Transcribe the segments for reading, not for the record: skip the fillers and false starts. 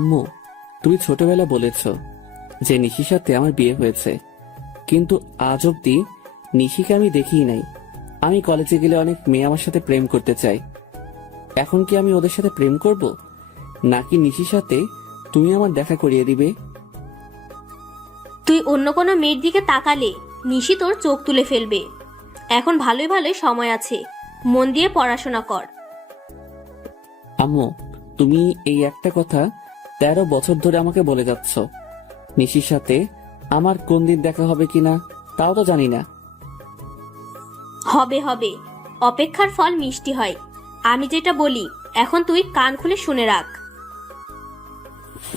আম্মু, তুমি ছোটবেলা বলেছ যে নিশির সাথে আমার বিয়ে হয়েছে, কিন্তু আজ অব্দি নিশিকে আমি দেখিই নাই। আমি কলেজে গেলে অনেক মেয়ে আমার সাথে প্রেম করতে চাই। এখন কি আমি ওদের সাথে প্রেম করব, নাকি নিশির সাথে তুমি আমার দেখা করিয়ে দিবে? তুই অন্য কোনো মেয়ের দিকে তাকালে নিশি তোর চোখ তুলে ফেলবে। এখন ভালোই ভালোই সময় আছে, মন দিয়ে পড়াশোনা কর। আম্মু, তুমি এই একটা কথা 13 বছর ধরে আমাকে বলে যাচ্ছ। নিশির সাথে আমার কোন দিন দেখা হবে কিনা তাও তো জানি না। হবে হবে, অপেক্ষার ফল মিষ্টি হয়। আমি যেটা বলি এখন তুই কান খুলে শুনে রাখ।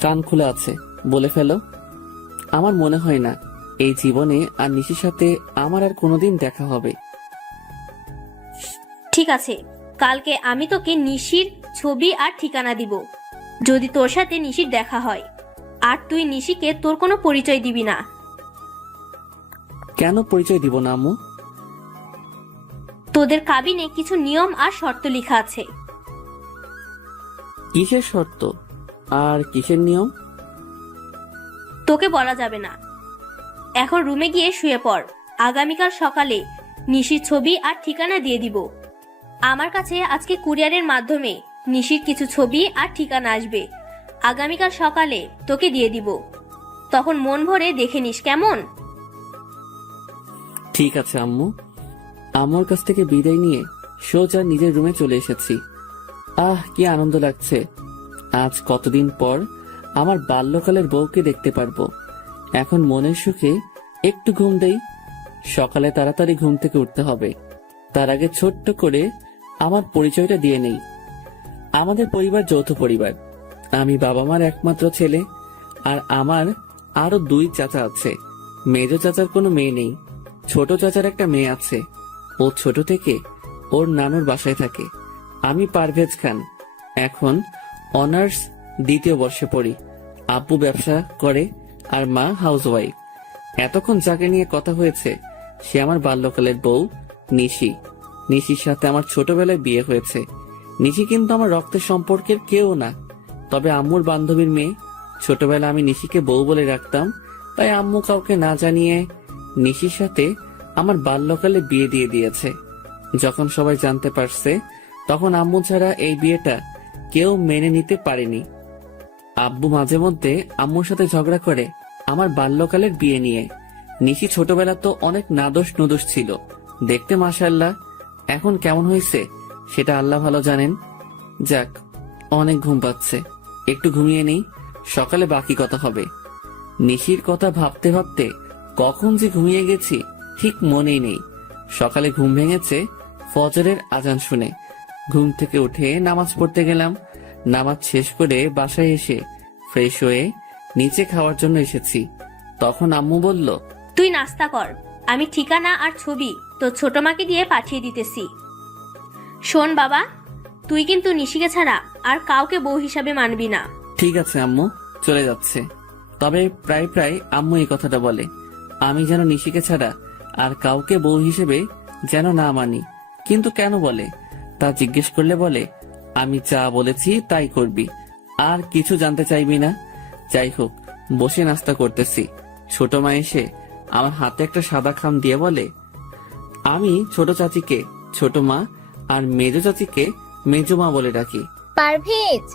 কান খুলে আছে, বলে ফেলো। আমার মনে হয় না এই জীবনে আর নিশির সাথে আমার আর কোনোদিন দেখা হবে। ঠিক আছে, কালকে আমি তোকে নিশির ছবি আর ঠিকানা দিব। যদি তোর সাথে নিশির দেখা হয়, আর তুই নিশিকে তোর কোনো পরিচয় দিবি না। কেন পরিচয় দিব না আম্মু? তোদের কাবিনে কিছু নিয়ম আর শর্ত লেখা আছে। কিসের শর্ত আর কিসের নিয়ম? তোকে বলা যাবে না। এখন রুমে গিয়ে শুয়ে পড়। আগামীকাল সকালে নিশির ছবি আর ঠিকানা দিয়ে দিব। আমার কাছে আজকে কুরিয়ারের মাধ্যমে নিশির কিছু ছবি আর ঠিকানা আসবে। আগামীকাল সকালে তোকে দিয়ে দিব, তখন মন ভরে দেখে নিস, কেমন? ঠিক আছে আম্মু। আমার কাছ থেকে বিদায় নিয়ে সোজা নিজের রুমে চলে এসেছি। কি আনন্দ লাগছে। আজ কতদিন পর আমার বাল্যকালের বউকে দেখতে পারবো। এখন মনের সুখে একটু ঘুম দেই। সকালে তাড়াতাড়ি ঘুম থেকে উঠতে হবে। তার আগে ছোট্ট করে আমার পরিচয়টা দিয়ে নেই। আমাদের পরিবার যৌথ পরিবার। আমি বাবা মার একমাত্র ছেলে, আর আমার আরো 2 চাচা আছে। মেজ চাচার কোনো মেয়ে নেই, ছোট চাচার একটা মেয়ে আছে। ও ছোট থেকে ওর নানুর বাসায় থাকে। আমি পারভেজ খান, এখন অনার্স 2য় বর্ষে পড়ি। আব্বু ব্যবসা করে আর মা হাউসওয়াইফ। এতক্ষণ যাকে নিয়ে কথা হয়েছে সে আমার বাল্যকালের বউ নিশি। নিশির সাথে আমার ছোটবেলায় বিয়ে হয়েছে। নিশি কিন্তু আমার রক্তের সম্পর্কের কেউ না, তবে আম্মুর বান্ধবীর মেয়ে। ছোটবেলা আমি নিশিকে বউ বলে রাখতাম, তাই আম্মু কাউকে না জানিয়ে নিশির সাথে আমার বাল্যকালে বিয়ে দিয়ে দিয়েছে। যখন সবাই জানতে পারছে, তখন আম্মু ছাড়া এই বিয়েটা কেউ মেনে নিতে পারেনি। আব্বু মাঝে মধ্যে আম্মুর সাথে ঝগড়া করে আমার বাল্যকালের বিয়ে নিয়ে। নিশি ছোটবেলা তো অনেক নাদোষ নুদোষ ছিল, দেখতে মাশাআল্লাহ। এখন কেমন হয়েছে সেটা আল্লাহ ভালো জানেন। যাক, অনেক ঘুম পাচ্ছে, একটু ঘুমিয়ে নেই, সকালে বাকি কথা হবে। নিশির কথা ভাবতে ভাবতে কখন যে ঘুমিয়ে গেছি ঠিক মনেই নেই। সকালে ঘুম ভেঙেছে ফজরের আজান শুনে। ঘুম থেকে উঠে নামাজ পড়তে গেলাম। নামাজ শেষ করে বাসায় এসে ফ্রেশ হয়ে নিচে খাওয়ার জন্য এসেছি। তখন আম্মু বলল, তুই নাস্তা কর, আমি ঠিকানা আর ছবি তো ছোট মাকে দিয়ে পাঠিয়ে দিতেছি। শোন বাবা, তুই কিন্তু নিশিকে ছাড়া আর কাউকে বউ হিসাবে মানবি না। ঠিক আছে আম্মু, চলে যাচ্ছে। তবে প্রায় প্রায় আম্মু এই কথাটা বলে, আমি যেন নিশিকে ছাড়া আর কাউকে বউ হিসেবে যেন না মানি। কিন্তু কেন বলে তা জিজ্ঞেস করলে বলে, আমি যা বলেছি তাই করবি, আর কিছু জানতে চাইবি না। যাই হোক, বসে নাস্তা করতেছি। ছোট মা এসে আমার হাতে একটা সাদা খাম দিয়ে বলে, আমি ছোট চাচিকে ছোট মা আর মেজো চাচিকে মেজো মা বলে ডাকি। পারভেজ,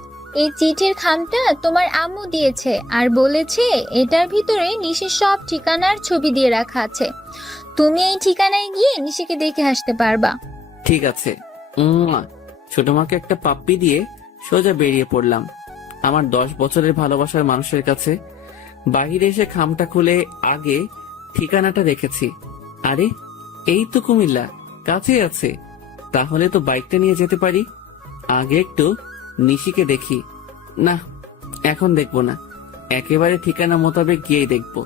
এই চিঠির খামটা তোমার আম্মু দিয়েছে আর বলেছে এটার ভিতরে নিশির সব ঠিকানার ছবি দিয়ে রাখা আছে। তুমি এই ঠিকানায় গিয়ে নিশিকে দেখে আসতে পারবা। ঠিক আছে। ছোট মাকে একটা পাপ্পি দিয়ে সোজা বেরিয়ে পড়লাম আমার 10 বছরের ভালোবাসার মানুষের কাছে। বাহিরে এসে খামটা খুলে আগে ঠিকানাটা রেখেছি। আরে, এই তো কুমিল্লা, কাছে আছে। তাহলে তো বাইকটা নিয়ে যেতে পারি। আগে একটু নিশিকে দেখি। না, এখন দেখবো না, একেবারে ঠিকানা মোতাবেক গিয়েই দেখবো।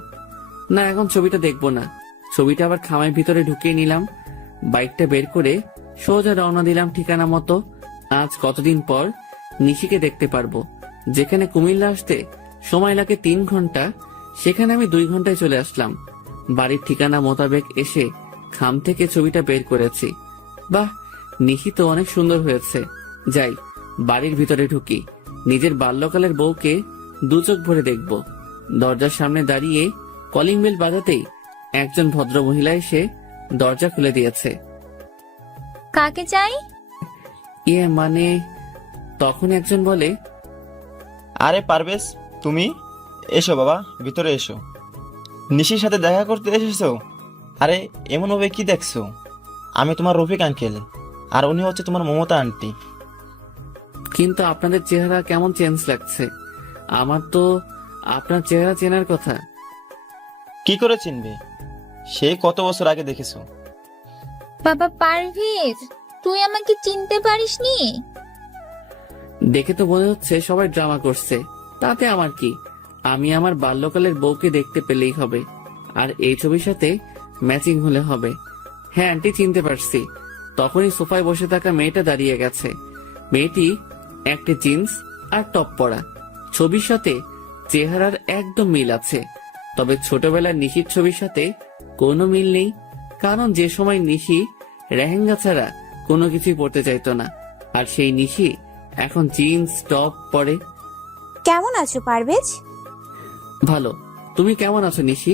না, এখন ছবিটা দেখবো না। ছবিটা আবার খামের ভিতরে ঢুকিয়ে নিলাম। বাইকটা বের করে সোজা রওনা দিলাম ঠিকানা মতো। আজ কতদিন পর নিশিকে দেখতে পারবো। যেখানে কুমিল্লা আসতে সময় লাগে 3 ঘন্টা, সেখানে আমি 2 ঘন্টায় চলে আসলাম। বাড়ির ঠিকানা মোতাবেক এসে খাম থেকে ছবিটা বের করেছি। বাহ, নিশি তো অনেক সুন্দর হয়েছে। যাই, বাড়ির ভিতরে ঢুকি। নিজের বাল্যকালের বউকে দু চোখ ভরে দেখব। দরজার সামনে দাঁড়িয়ে কলিং বেল বাজাতেই একজন ভদ্র মহিলা এসে দরজা খুলে দিয়েছে। কাকে চাই? মানে তখন একজন বলে, আরে পারভেজ, তুমি? এসো বাবা, ভিতরে এসো। নিশির সাথে দেখা করতে এসেছো? আরে এমনভাবে কি দেখছো? আমি তোমার রফিক আঙ্কেল, আর উনি হচ্ছে তোমার মমতা আন্টি। কিন্তু আপনাদের চেহারা কেমন চেঞ্জ লাগছে। আমার তো আপনার চেহারা চেনার কথা। কি করে চিনবে? সে কত বছর আগে দেখেছো। বাবা পারভেজ, তুই আমাকে চিনতে পারিসনি? দেখে তো মনে হচ্ছে সবাই ড্রামা করছে, তাতে আমার কি? আমি আমার বাল্যকালের বউকে দেখতে পেলেই হবে, আর এই ছবির সাথে ম্যাচিং হলে হবে। হ্যাঁ আন্টি, চিনতে পারছি। তখনই সোফায় বসে থাকা মেয়েটা দাঁড়িয়ে গেছে। মেয়েটি একটা জিন্স আর টপ পরা। ছবির সাথে চেহারার একদম মিল আছে, তবে ছোটবেলার নিশির ছবির সাথে কোনো মিল নেই। কারণ যে সময় নিশি লেহেঙ্গা ছাড়া কোনো কিছুই পরতে চাইতো না, আর সেই নিশি এখন জিন্স টপ পরে। কেমন আছো পারভেজ? ভালো, তুমি কেমন আছো নিশি?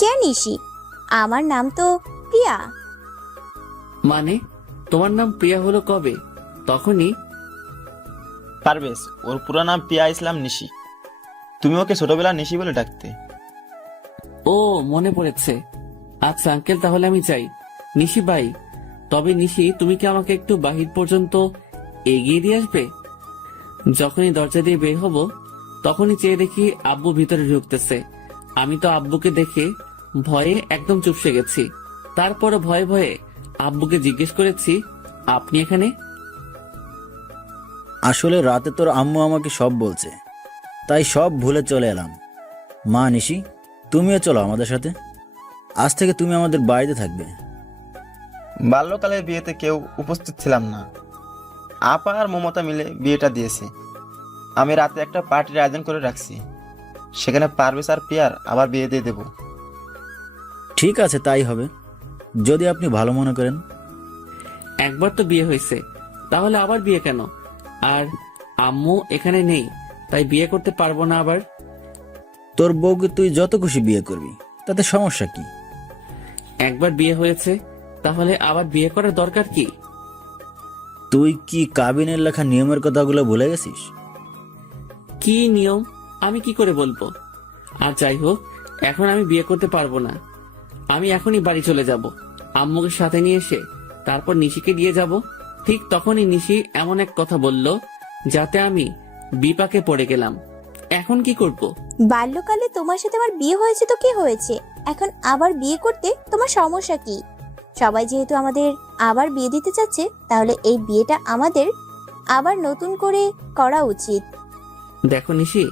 কে নিশি? আমার নাম তো প্রিয়া। মানে তোমার নাম প্রিয়া হলো কবে? তখনই পারভেজ, ওর পুরো নাম পিয়া ইসলাম নিশি। তুমি ওকে ছোটবেলা নিশি বলে ডাকতে। ও মনে পড়েছে। আচ্ছা আঙ্কেল, তাহলে আমি যাই। নিশি বাই। তবে নিশি, তুমি কি আমাকে একটু বাহির পর্যন্ত এগিয়ে দিয়ে আসবে? যখনই দরজা দিয়ে বের হব তখনই চেয়ে দেখি আব্বু ভিতরে ঢুকতেছে। আমি তো আব্বুকে দেখে ভয়ে একদম চুপসে গেছি। তারপরে ভয়ে ভয়ে আব্বুকে জিজ্ঞেস করেছি, আপনি এখানে? আসলে রাতে তোর আম্মু আমাকে সব বলছে, তাই সব ভুলে চলে এলাম। মা নিশি, তুমিও চলো আমাদের সাথে। আজ থেকে তুমি আমাদের বাড়িতে থাকবে। বাল্যকালের বিয়েতে কেউ উপস্থিত ছিলাম না। আপা আর মমতা মিলে বিয়েটা দিয়েছে। আমি রাতে একটা পার্টির আয়োজন করে রাখছি, সেখানে পারভেজ আর পিয়ার আবার বিয়ে দিয়ে দেবো। ঠিক আছে, তাই হবে, যদি আপনি ভালো মনে করেন। একবার তো বিয়ে হয়েছে, তাহলে আবার বিয়ে কেন? আর আম্মু এখানে নেই, তাই বিয়ে করতে পারবো না আবার? তোর বউকে তুই যত খুশি বিয়ে করবি, তাতে সমস্যা কি? একবার বিয়ে হয়েছে, তাহলে আবার বিয়ে করার দরকার কি? তুই কি কাবিনের লেখা নিয়মের কথাগুলো ভুলে গেছিস? কি নিয়ম আমি কি করে বলবো? আর যাই হোক, এখন আমি বিয়ে করতে পারবো না। আমি এখনই বাড়ি চলে যাব, আম্মুকে সাথে নিয়ে এসে তারপর নিশিকে দিয়ে যাব। ঠিক তখনই নিশি এমন এক কথা বলল যাতে আমি বিপাকে পড়ে গেলাম। এখন কি করব? বাল্যকালে তোমার সাথে আমার বিয়ে হয়েছে তো কি হয়েছে? এখন আবার বিয়ে করতে তোমার সমস্যা কি? সবাই যেহেতু আমাদের আবার বিয়ে দিতে চাচ্ছে, তাহলে এই বিয়েটা আমাদের আবার নতুন করে করা উচিত। দেখো নিশি,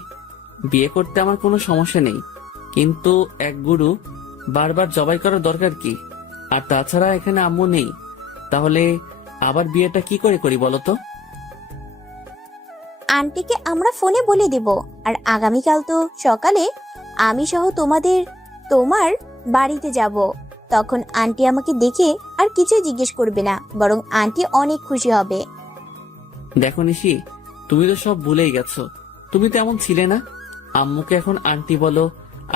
বিয়ে করতে আমার কোনো সমস্যা নেই, কিন্তু এক গুরু বারবার জবাই করার দরকার কি? আর তাছাড়া এখানে আম্মু নেই, তাহলে আবার বিয়েটা কি করে করি বলো তো? আন্টিকে আমরা ফোনে বলে দেব, আর আগামীকাল তো সকালে আমি সহ তোমার বাড়িতে যাব। তখন আন্টি আমাকে দেখে আর কিছুই জিজ্ঞেস করবে না, বরং আন্টি অনেক খুশি হবে। দেখো নিশি, তুমি তো সব ভুলেই গেছো। তুমি তো এমন ছিলে না। আম্মুকে এখন আন্টি বলো,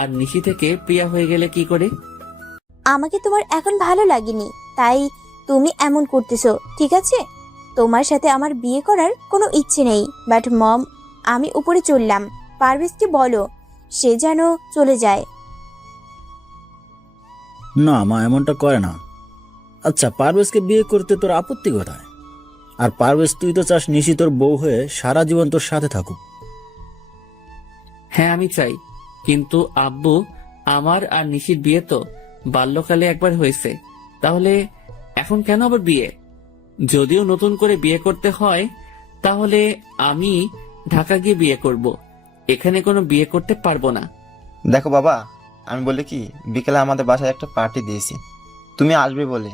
আর নিশি থেকে প্রিয়া হয়ে গেলে কি করে? আমাকে তোমার এখন ভালো লাগেনি, তাই তুমি এমন করতেছো, ঠিক আছে? তোমার সাথে আমার বিয়ে করার কোনো ইচ্ছে নেই। বাট মম, আমি উপরে চললাম। পারভেজকে বলো সে যেন চলে যায়। না মা, এমনটা করে না। আচ্ছা, পারভেজকে বিয়ে করতে তোর আপত্তি কোথায়? আর পারভেজ, তুই তো চাস নিশি তোর বউ হয়ে সারা জীবন তোর সাথে থাকুক। হ্যাঁ আমি চাই, কিন্তু আব্বু, আমার আর নিশির বিয়ে তো বাল্যকালে একবার হয়েছে, তাহলে এখন কেন আবার বিয়ে? যদিও নতুন করে বিয়ে করতে হয়, তাহলে আমি ঢাকা গিয়ে বিয়ে করব। এখানে কোনো বিয়ে করতে পারবো না। দেখো বাবা, আমি বলি কি, বিকেলে আমাদের বাসায় একটা পার্টি দিয়েছি, তুমি আসবে বলে।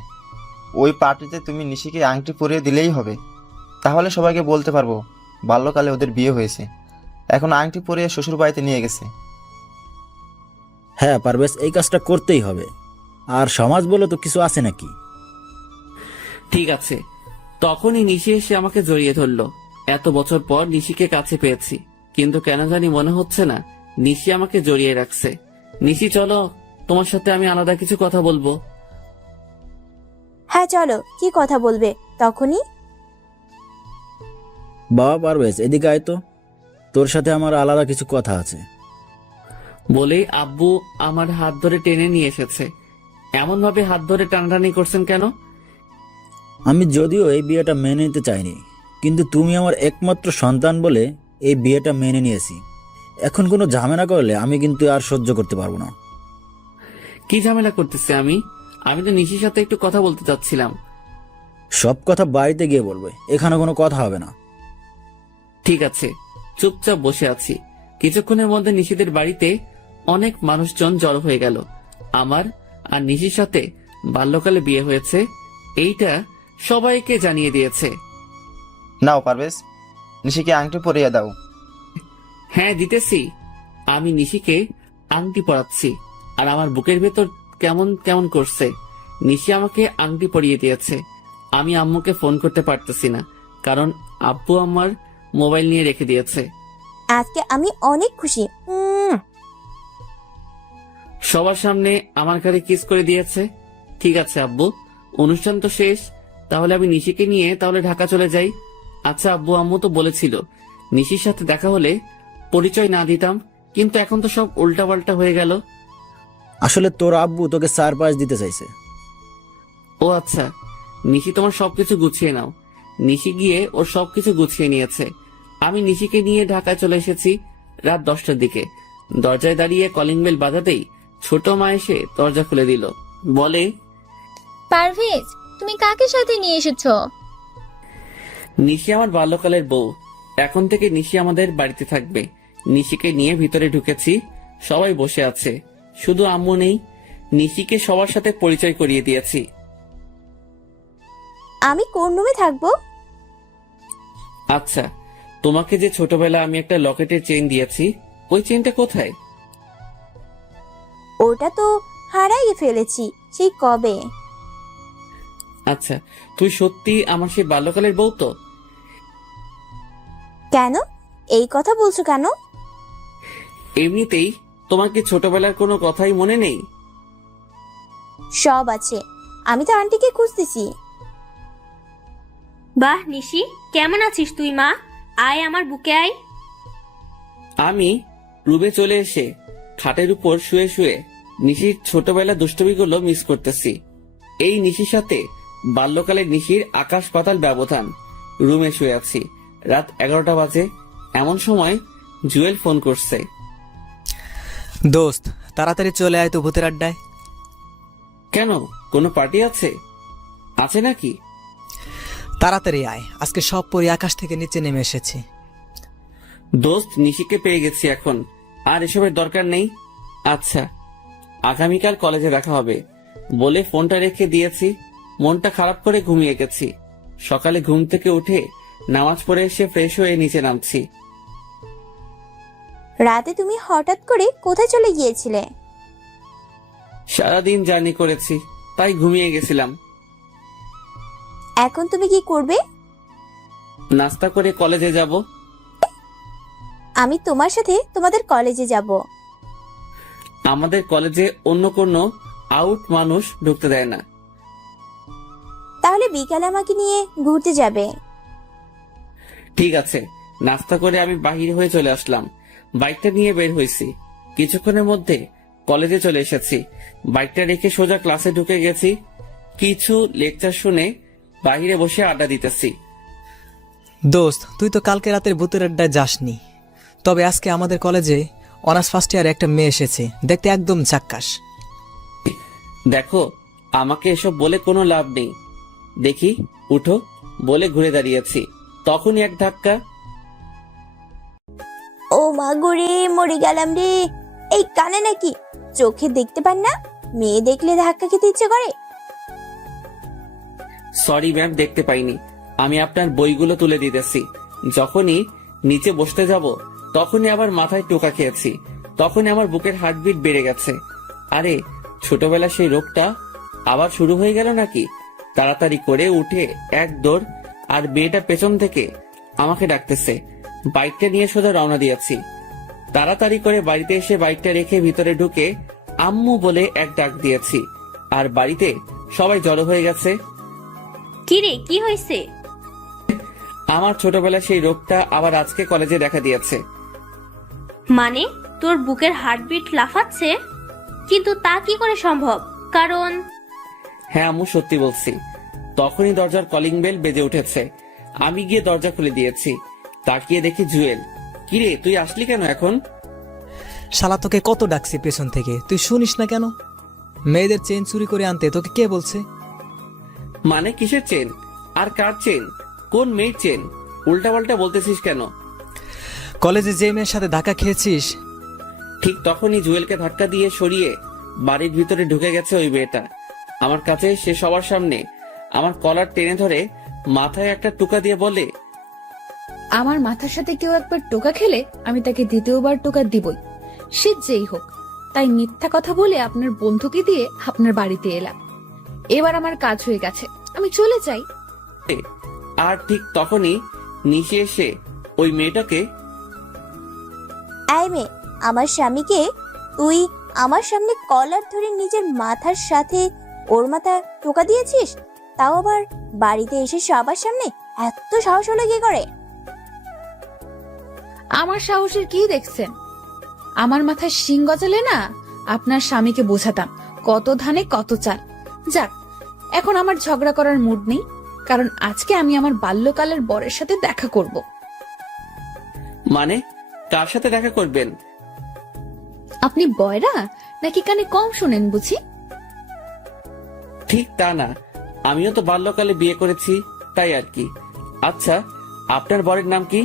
ওই পার্টিতে তুমি নিশিকে আংটি পরিয়ে দিলেই হবে, তাহলে সবাইকে বলতে পারবো বাল্যকালে ওদের বিয়ে হয়েছে। এখন আংটি পরিয়ে শ্বশুর বাড়িতে নিয়ে গেছে। হ্যাঁ পারভেজ, এই কাজটা করতেই হবে। আর সমাজ বলে তো কিছু আছে নাকি? ঠিক আছে। তখনই নিশি এসে আমাকে জড়িয়ে ধরলো। এত বছর পর নিশিকে কাছে পেয়েছি, কিন্তু কেন জানি মনে হচ্ছে না নিশি আমাকে জড়িয়ে রাখছে। নিশি চলো, তোমার সাথে আমি আলাদা কিছু কথা বলবো। হ্যাঁ চলো, কি কথা বলবে তখনই? বাবা পারভেজ, এদিকে আয় তো, তোর সাথে আমার আলাদা কিছু কথা আছে। বলেই আব্বু আমার হাত ধরে টেনে নিয়ে এসেছে। এমন ভাবে হাত ধরে টানাটানি করছেন কেন? আমি যদিও এই বিয়েটা মেনে নিতে চাইনি, কিন্তু তুমি আমার একমাত্র সন্তান বলে এই বিয়েটা মেনে নিয়েছি। এখন কোনো ঝামেলা করলে আমি কিন্তু আর সহ্য করতে পারবো না। কি ঝামেলা করতেছে আমি? আমি তো নিশির সাথে একটু কথা বলতে চাচ্ছিলাম। সব কথা বাড়িতে গিয়ে বলবে, এখানে কোনো কথা হবে না। ঠিক আছে, চুপচাপ বসে আছি। কিছুক্ষণের মধ্যে নিশিদের বাড়িতে অনেক মানুষজন জড়ো হয়ে গেল। আমার আর নিশির সাথে বাল্যকালে বিয়ে হয়েছে এইটা সবাইকে জানিয়ে দিয়েছে। নাও পারভেজ, নিশিকে আংটি পরিয়ে দাও। হ্যাঁ দিতেছি। আমি নিশিকে আংটি পরাচ্ছি আর আমার বুকের ভেতর কেমন কেমন করছে। নিশি আমাকে আংটি পরিয়ে দিয়েছে। আমি আম্মুকে ফোন করতে পারতেছি না, কারণ আব্বু আমার মোবাইল নিয়ে রেখে দিয়েছে। আজকে আমি অনেক খুশি। সবার সামনে আমার ঘাড়ে কিস করে দিয়েছে। ঠিক আছে আব্বু, অনুষ্ঠান তো শেষ, তাহলে আমি নিশিকে নিয়ে তাহলে ঢাকা চলে যাই। আচ্ছা আব্বু, আম্মু তো বলেছিল নিশির সাথে দেখা হলে পরিচয় না দিতাম, কিন্তু এখন তো সব উল্টাপাল্টা হয়ে গেল। আসলে তোর আব্বু তোকে সারপ্রাইজ দিতে চাইছে। ও আচ্ছা, নিশি তোমার সবকিছু গুছিয়ে নাও। নিশি গিয়ে ওর সবকিছু গুছিয়ে নিয়েছে। আমি নিশিকে নিয়ে ঢাকায় চলে এসেছি রাত 10টার দিকে। দরজায় দাঁড়িয়ে কলিং বেল বাজাতেই ছোট মা এসে দরজা খুলে দিল। বলে, পারভেজ, তুমি কাকে সাথে নিয়ে এসেছো? নিশি আমার বাল্যকালের বউ। এখন থেকে নিশি আমাদের বাড়িতে থাকবে। নিশিকে নিয়ে ভিতরে ঢুকেছি, সবাই বসে আছে, শুধু আম্মু নেই। নিশিকে সবার সাথে পরিচয় করিয়ে দিয়েছি। আমি কোন রুমে থাকবো? আচ্ছা, তোমাকে যে ছোটবেলা আমি একটা লকেটের চেইন দিয়েছি, ওই চেইনটা কোথায়? ওটা তো হারাইয়ে ফেলেছি সেই কবে। আচ্ছা, তুই সত্যি আমার সেই বাল্যকালের বউ তো? কেন এই কথা বলছো কেন? এমনিতেই। তোমার কি ছোটবেলার কোনো কথাই মনে নেই? সব আছে, আমি তো আন্টিকে খুঁজতেছি। বাহ নিশি, কেমন আছিস তুই মা? আয় আমার বুকে আয়। আমি রুমে চলে এসে খাটের উপর শুয়ে শুয়ে নিশির ছোটবেলা দুষ্টমিগুলো মিস করতেছি। এই নিশির সাথে বাল্যকালের নিশির আকাশ পাতাল ব্যবধান। রুমে শুয়ে আছি, রাত 11টা বাজে। এমন সময় জুয়েল ফোন করছে। দোস্ত, তাড়াতাড়ি চলে আয় তো ভূতের আড্ডায়। কেন, কোনো পার্টি আছে? আছে নাকি? তাড়াতাড়ি আয়, আজকে সব পরি আকাশ থেকে নিচে নেমে এসেছি। দোস্ত, নিশিকে পেয়ে গেছি এখন, আর এসবের দরকার নেই। আচ্ছা, আগামীকাল কলেজে দেখা হবে বলে ফোনটা রেখে দিয়েছি। মনটা খারাপ করে ঘুমিয়ে গেছি। সকালে ঘুম থেকে উঠে নামাজ পড়ে এসে ফ্রেশ হয়ে নিচে নামছি। রাতে তুমি হঠাৎ করে কোথায় চলে গিয়েছিলে? সারাদিন জার্নি করেছি, তাই ঘুমিয়ে গেছিলাম। এখন তুমি কি করবে? নাস্তা করে কলেজে যাব। আমি তোমার সাথে তোমাদের কলেজে যাব। আমাদের কলেজে অন্য কোনো আউট মানুষ ঢুকতে দেয় না। তাহলে বিকালে আমাকে নিয়ে ঘুরতে যাবে। ঠিক আছে। নাস্তা করে আমি বাহির হয়ে চলে আসলাম। বাইকটা নিয়ে বের হয়েছি। কিছুক্ষণের মধ্যে কলেজে চলে এসেছি। বাইকটা রেখে সোজা ক্লাসে ঢুকে গেছি। কিছু লেকচার শুনে বাইরে বসে আড্ডা দিতেছি। দোস্ত, তুই তো কালকে রাতের ভূতের আড্ডায় যাসনি, তবে আজকে আমাদের কলেজে অনার্স ফার্স্ট ইয়ারে একটা মেয়ে এসেছে, দেখতে একদম ঝাক্কাস। দেখো, আমাকে এসব বলে কোনো লাভ নেই। দেখি, উঠো বলে ঘুরে দাঁড়িয়েছি, তখনই এক ধাক্কা। ও মা গো রে, মরে গেলাম রে। এই কানে নাকি চোখে দেখতে পান না? মেয়ে দেখলে ধাক্কা খেতে ইচ্ছে করে। সরি ম্যাম, দেখতে পাইনি। আমি আপনার বইগুলো তুলে দিতেছি। যখনই নিচে বসতে যাব তখনই আবার মাথায় টোকা খেয়েছি। তখনই আমার বুকের হার্টবিট বেড়ে গেছে। আরে, ছোটবেলা সেই রোগটা আবার শুরু হয়ে গেল নাকি? তাড়াতাড়ি করে উঠে এক দৌড়, আর মেয়েটা পেছন থেকে আমাকে ডাকতেছে। বাইকটা নিয়ে সোজা রওনা দিয়েছি। তাড়াতাড়ি করে বাড়িতে এসে বাইকটা রেখে ভিতরে ঢুকে আম্মু বলে এক ডাক দিয়েছি, আর বাড়িতে সবাই জড়ো হয়ে গেছে। কি রে, কি হয়েছে? আমার ছোটবেলার সেই রোগটা আবার আজকে কলেজে দেখা দিয়েছে। মানে তোর বুকের হার্টবিট লাফাচ্ছে? কিন্তু তা কি করে সম্ভব? কারণ হ্যাঁ আম্মু, সত্যি বলছি। তখনই দরজার কলিং বেল বেজে উঠেছে। আমি গিয়ে দরজা খুলে দিয়েছি। তাকিয়ে দেখি জুয়েল। কিরে, তুই আসলি কেন এখন? শালা তোকে কত ডাকছি পেছন থেকে, তুই শুনিস না কেন? মেয়েদের চেন চুরি করে আনতে তোকে কে বলছে? মানে কিসের চেন? আর কার চেন? কোন মেয়ের চেন? উল্টাপাল্টা বলতেছিস কেন? কলেজে যে মেয়ের সাথে ধাক্কা খেয়েছিস, ঠিক তখনই জুয়েলকে ধাক্কা দিয়ে সরিয়ে বাড়ির ভিতরে ঢুকে গেছে ওই মেয়েটা। আমার কাছে সে সবার সামনে আমার কলার টেনে ধরে মাথায় একটা টোকা দিয়ে বলে, আমার মাথার সাথে কেউ একবার টোকা খেলে আমি তাকে দ্বিতীয়বার টোকা দিবই, সে যেই হোক। তাই মিথ্যা কথা বলে আপনার বন্ধুকে দিয়ে আপনার বাড়িতে এলাম। এবার আমার কাজ হয়ে গেছে, আমি চলে যাই। আর ঠিক তখনই নিশে এসে ওই মেয়েটাকে এই মেয়ে, আমার স্বামীকে তুই আমার সামনে কলার ধরে নিজের মাথার সাথে ওর মাথা টোকা দিয়েছিস, তাও আবার বাড়িতে এসে সবার সামনে? এত সাহস হলো কি করে? আমার সাহসের কি দেখছেন? আমার মাথায় শিং গজালে না আপনার স্বামীকে বোঝাতাম কত ধানে কত চাল। যাক, এখন আমার ঝগড়া করার মুড নেই, কারণ আজকে আমি আমার বাল্যকালের বরের সাথে দেখা করব। মানে কার সাথে দেখা করবেন? আপনি বয়রা নাকি কানে কম শোনেন বুঝি? ঠিক তা না, আমিও তো বাল্যকালে বিয়ে করেছি, তাই আর কি। আচ্ছা, আপনার বরের নাম কি?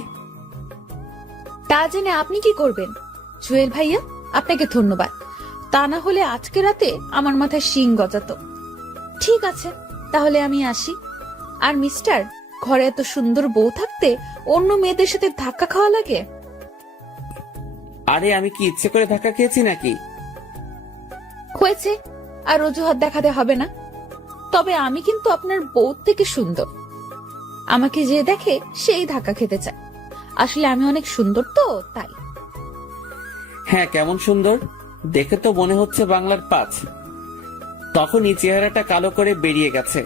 তা জেনে আপনি কি করবেন? জুয়েল ভাইয়া, আপনাকে ধন্যবাদ। তা না হলে আজকে রাতে আমার মাথায় শিং গজাতো। ঠিক আছে, তাহলে আমি আসি। আর মিস্টার, ঘরে এত সুন্দর বউ থাকতে অন্য মেয়েদের সাথে ধাক্কা খাওয়া লাগে? আরে আমি কি ইচ্ছে করে ধাক্কা খেয়েছি নাকি? হয়েছে, আর অজুহাত দেখাতে হবে না। তবে আমি কিন্তু আপনার বউ থেকে সুন্দর। আমাকে যে দেখে সেই ধাক্কা খেতে চায়। আসলে আমি অনেক সুন্দর তো, তাই। হ্যাঁ, কেমন সুন্দর দেখে তো মনে হচ্ছে বাংলার 5। তখনই চেহারাটা কালো করে বেরিয়ে গেছে।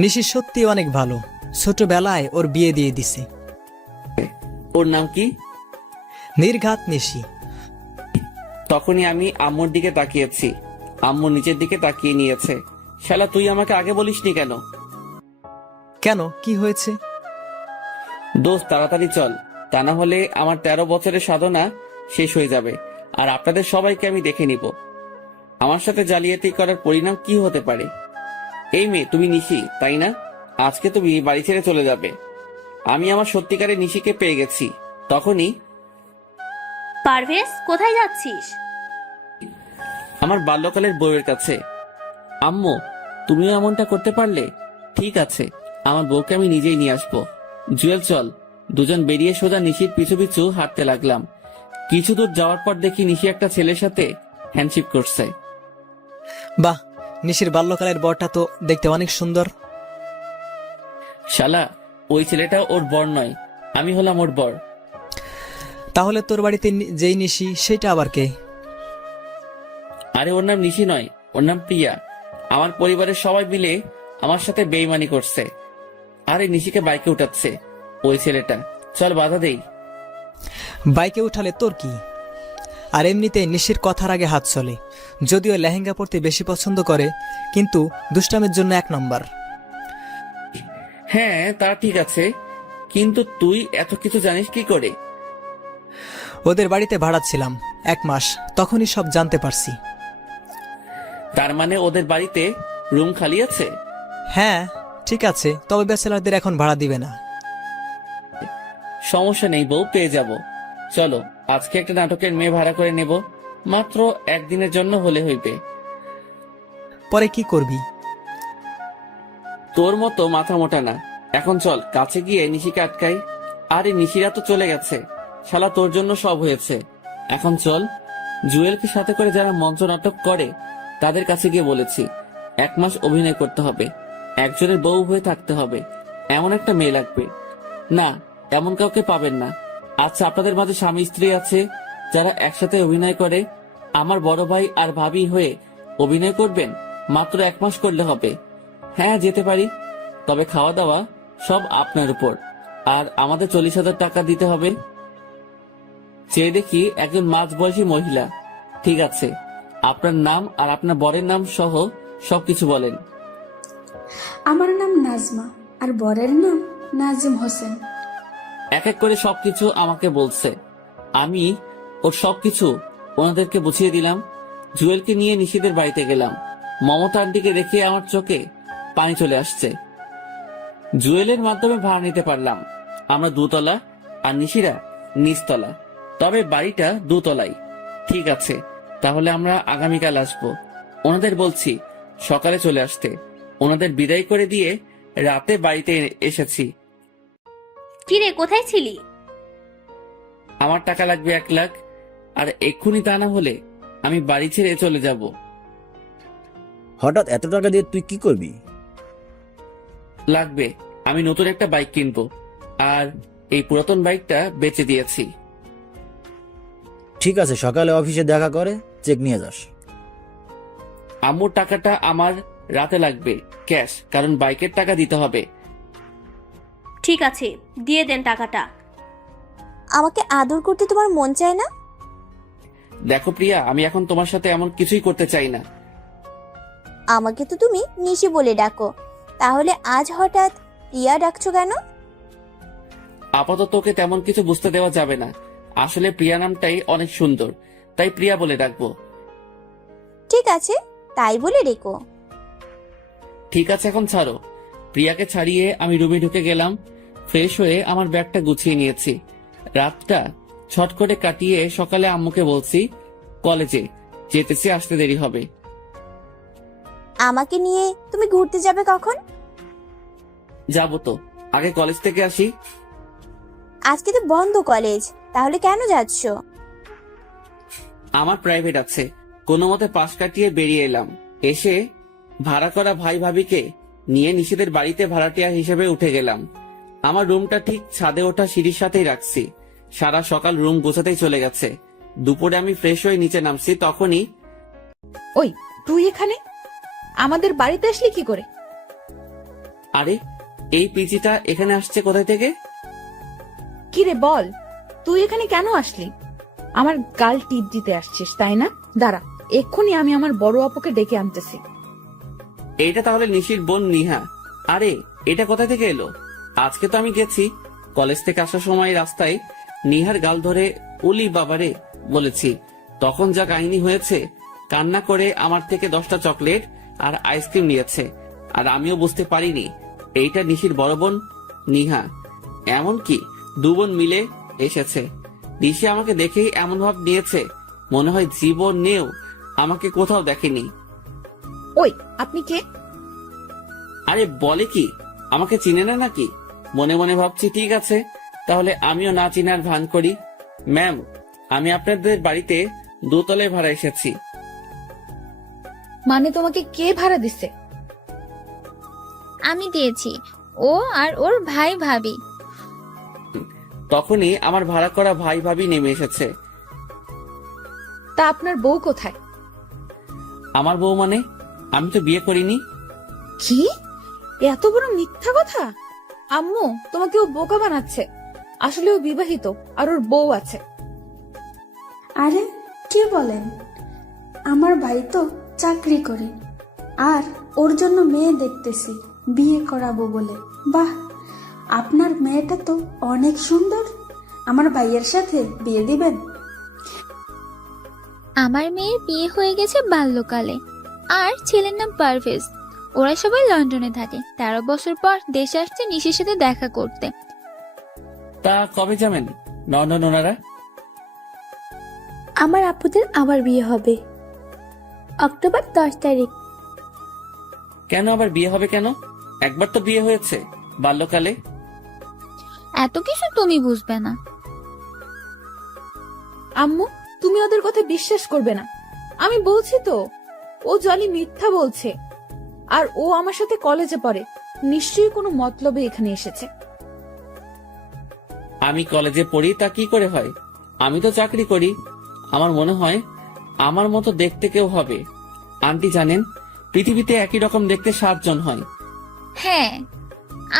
নিশি সত্যি অনেক ভালো, ছোটবেলায় ওর বিয়ে দিয়ে দিছে। ওর নাম কি? নির্ঘাত নিশি। তখনই আমি আম্মুর দিকে তাকিয়েছি। আম্মু নিচের দিকে তাকিয়ে নিয়েছে। শালা, তুই আমাকে আগে বলিসনি কেন? কেন, কি হয়েছে? দোস্ত, তাড়াতাড়ি চল, তা না হলে আমার 13 বছরের সাধনা শেষ হয়ে যাবে, আর আপনাদের সবাইকে আমি দেখে নিব। আমার সাথে জালিয়াতি করার পরিণাম কি হতে পারে? এই মেয়ে, তুমি নিশি তাই না? আজকে তুমি বাড়ি ছেড়ে চলে যাবে। আমি আমার সত্যিকারের নিশিকে পেয়ে গেছি। তখনই পারভেজ, কোথায় যাচ্ছিস? আমার বাল্যকালের বউয়ের কাছে। আম্মু, তুমিও এমনটা করতে পারলে? ঠিক আছে, আমার বউকে আমি নিজেই নিয়ে আসবো। জুয়েল, চল। দুজন বেরিয়ে সোজা নিশির পিছু পিছু হাঁটতে লাগলাম। কিছু দূর যাওয়ার পর দেখি নিশি একটা ছেলের সাথে হ্যান্ডশিপ করছে। বাহ, নিশির বাল্যকালের বরটা তো দেখতে অনেক সুন্দর। শালা, ওই ছেলেটা ওর বর নয়, আমি হলাম ওর বর। তাহলে তোর বাড়িতে যেই নিশি, সেটা আবার কে? আরে ওর নাম নিশি নয়, ওর নাম প্রিয়া। আমার পরিবারের সবাই মিলে আমার সাথে বেইমানি করছে। আরে নিশিকে বাইকে উঠাচ্ছে ওই ছেলেটা। চল বাধা দেই। বাইকে উঠালে তোর কি? আর এমনিতে নিশির কথার আগে হাত চলে। যদিও লেহেঙ্গা পরতে বেশি পছন্দ করে, কিন্তু দুষ্টামের জন্য 1 নম্বর। হ্যাঁ, তা ঠিক আছে, কিন্তু তুই এত কিছু জানিস কি করে? ওদের বাড়িতে ভাড়া ছিলাম 1 মাস, তখনই সব জানতে পারছি। তার মানে ওদের বাড়িতে রুম খালি আছে? হ্যাঁ, ঠিক আছে, তবে ব্যাচেলারদের এখন ভাড়া দিবে না। সমস্যা নেই বউ, পেয়ে যাব। চলো, আজকে একটা নাটকের মেয়ে ভাড়া করে নেব, মাত্র 1 দিনের জন্য হলে হইবে। পরে কি করবি? তোর মতো মাথা মোটা না। এখন চল কাছে গিয়ে নিশিকে আটকাই। আরে নিশিরা তো চলে গেছে। শালা, তোর জন্য সব হয়েছে। এখন চল। জুয়েলকে সাথে করে যারা মঞ্চ নাটক করে তাদের কাছে গিয়ে বলেছি 1 মাস অভিনয় করতে হবে, একজনের বউ হয়ে থাকতে হবে, এমন একটা মেয়ে লাগবে। না, এমন কাউকে পাবেন না। আচ্ছা, আপনাদের মাঝে স্বামী স্ত্রী আছে যারা একসাথে অভিনয় করে? আমার বড় ভাই আর ভাবি হয়ে অভিনয় করবেন? মাত্র 1 মাস করলে হবে। হ্যাঁ, যেতে পারি, তবে খাওয়া দাওয়া সব আপনার উপর, আর আমাদের 40,000 টাকা দিতে হবে। চেয়ে দেখি একজন মাঝবয়সী মহিলা। ঠিক আছে, আপনার নাম আর আপনার বরের নাম সহ সবকিছু বলেন। আমার নাম নাজমা আর বরের নাম নাজিম হোসেন। এক এক করে সবকিছু আমাকে বলছে। আমি ওর সবকিছু ওনাদেরকে বুঝিয়ে দিলাম। জুয়েলকে নিয়ে নিশিদের বাড়িতে গেলাম। মমতা আন্টিকে দেখে আমার চোখে পানি চলে আসছে। জুয়েলের মাধ্যমে ভাড়া নিতে পারলাম। আমরা 2 তলা আর নিশিরা নিচতলা, তবে বাড়িটা 2 তলাই। ঠিক আছে, তাহলে আমরা আগামীকাল আসবো। ওনাদের বলছি সকালে চলে আসতে। ওনাদের বিদায় করে দিয়ে রাতে বাড়িতে এসেছি। কিরে, কোথায় ছিলি? আমার টাকা লাগবে 1 লাখ, আর এক্ষুনি তা না হলে আমি বাড়ি ছেড়ে চলে যাব। হঠাৎ এত টাকা দিয়ে তুই কি করবি? লাগবে, আমি নতুন একটা বাইক কিনবো, আর এই পুরাতন বাইকটা বেচে দিয়েছি। ঠিক আছে, সকালে অফিসে দেখা করে চেক নিয়ে যাস। আম্মুর টাকাটা আমার রাতে লাগবে ক্যাশ, কারণ বাইকের টাকা দিতে হবে। ঠিক আছে, দিয়ে দেন টাকাটা। আমাকে আদর করতে তোমার মন চায় না? দেখো প্রিয়া, আমি এখন তোমার সাথে এমন কিছুই করতে চাই না। আমাকে তো তুমি নিশি বলে ডাকো, তাহলে আজ হঠাৎ প্রিয়া ডাকছো কেন? আপাতত ওকে তেমন কিছু বুঝতে দেওয়া যাবে না। আসলে প্রিয়া নামটাই অনেক সুন্দর, তাই প্রিয়া বলে ডাকবো। ঠিক আছে, তাই বলে রেখো। ঠিক আছে, এখন ছাড়ো। প্রিয়াকে ছাড়িয়ে আমি রুমে ঢুকে গেলাম। ফ্রেশ হয়ে আমার ব্যাগটা গুছিয়ে নিয়েছি। রাতটা ছট করে কাটিয়ে সকালে আম্মুকে বলছি কলেজে যেতেছি, আসতে দেরি হবে। আমাকে নিয়ে তুমি ঘুরতে যাবে কখন? যাবো তো, আগে কলেজ থেকে আসি। আজকে তো বন্ধ কলেজ, তাহলে কেন যাচ্ছ? আমার প্রাইভেট আছে, কোনো মতে পাশ কাটিয়ে বেরিয়ে এলাম। এসে ভাড়া করা ভাই ভাবিকে নিয়ে নিশিদের বাড়িতে ভাড়াটিয়া হিসেবে উঠে গেলাম। আমার রুমটা ঠিক ছাদে ওঠা সিঁড়ির সাথেই রাখছি। সারা সকাল রুম গোছাতেই চলে গেছে। দুপুরে আমি ফ্রেশ হয়ে নিচে নামছি, তখনই ওই, তুই এখানে আমাদের বাড়িতে আসলি কি করে? আরে, এই পিচিটা এখানে আসছে কোথায় থেকে? কি রে বল, তুই এখানে কেন আসলি? আমার গাল টিপ দিতে আসছিস তাই না? দাঁড়া, এক্ষুনি আমি আমার বড় আপুকে ডেকে আনতেছি। এইটা তাহলে নিশির বোন নিহা। আরে, এটা কোথা থেকে এলো? আজকে তো আমি গেছি কলেজ থেকে আসার সময় রাস্তায় নিহার গাল ধরে উলি বাবারে বলেছি। তখন যা কাহিনী হয়েছে, কান্না করে আমার থেকে 10টা চকলেট আর আইসক্রিম নিয়েছে, আর আমিও বুঝতে পারিনি এইটা নিশির বড় বোন নিহা। এমনকি 2 বোন মিলে এসেছে। নিশি আমাকে দেখেই এমন ভাব নিয়েছে মনে হয় জীবন নেও আমাকে কোথাও দেখেনি। ওই, আপনি কে? আরে বলে কি, আমাকে চিনে না নাকি? মনে মনে ভাবছি ঠিক আছে, তাহলে আমিও না চিনার ভান করি। ম্যাম, আমি আপনাদের বাড়িতে 2 তলায় ভাড়া এসেছি। মানে তোমাকে কে ভাড়া দিছে? আমি দিয়েছি, ও আর ওর ভাই ভাবি। তখনই আমার ভাড়া করা ভাই ভাবি নেমে এসেছে। তা আপনার বউ কোথায়? আমার বউ মানে? আমি তো বিয়ে করিনি। কি এত বড় মিথ্যা কথা! আম্মু, তোমাকে ও বোকা বানাচ্ছে। আসলে ও বিবাহিত আর ওর বউ আছে। আরে কি বলেন? আমার ভাই তো চাকরি করে, আর ওর জন্য মেয়ে দেখতেছি বিয়ে করাবো বলে। বাহ, আপনার মেয়েটা তো অনেক সুন্দর। আমার ভাইয়ের সাথে বিয়ে দিবেন? আমার মেয়ের বিয়ে হয়ে গেছে বাল্যকালে, আর ছেলের নাম পারভেজ। ওরা সবাই লন্ডনে থাকে। 13 বছর পর দেশে আসছে নিশির সাথে দেখা করতে। তা কবে যাবেন লন্ডন ওনারা? আমার আপুদের আবার বিয়ে হবে অক্টোবর 10 তারিখ। কেন আবার বিয়ে হবে কেন? একবার তো বিয়ে হয়েছে বাল্যকালে। এত কিছু তুমি বুঝবে না। আম্মু, তুমি ওদের কথা বিশ্বাস করবে না। আমি বলছি তো, ও জলি মিথ্যা বলছে। আর ও আমার সাথে কলেজে পড়ে, নিশ্চয়ই কোনো মতলবে এখানে এসেছে। আমি কলেজে পড়ি তা কি করে হয়? আমি তো চাকরি করি। আমার মনে হয় আমার মতো দেখতে কেউ হবে। আন্টি জানেন, পৃথিবীতে একই রকম দেখতে 7 জন হয়। হ্যাঁ,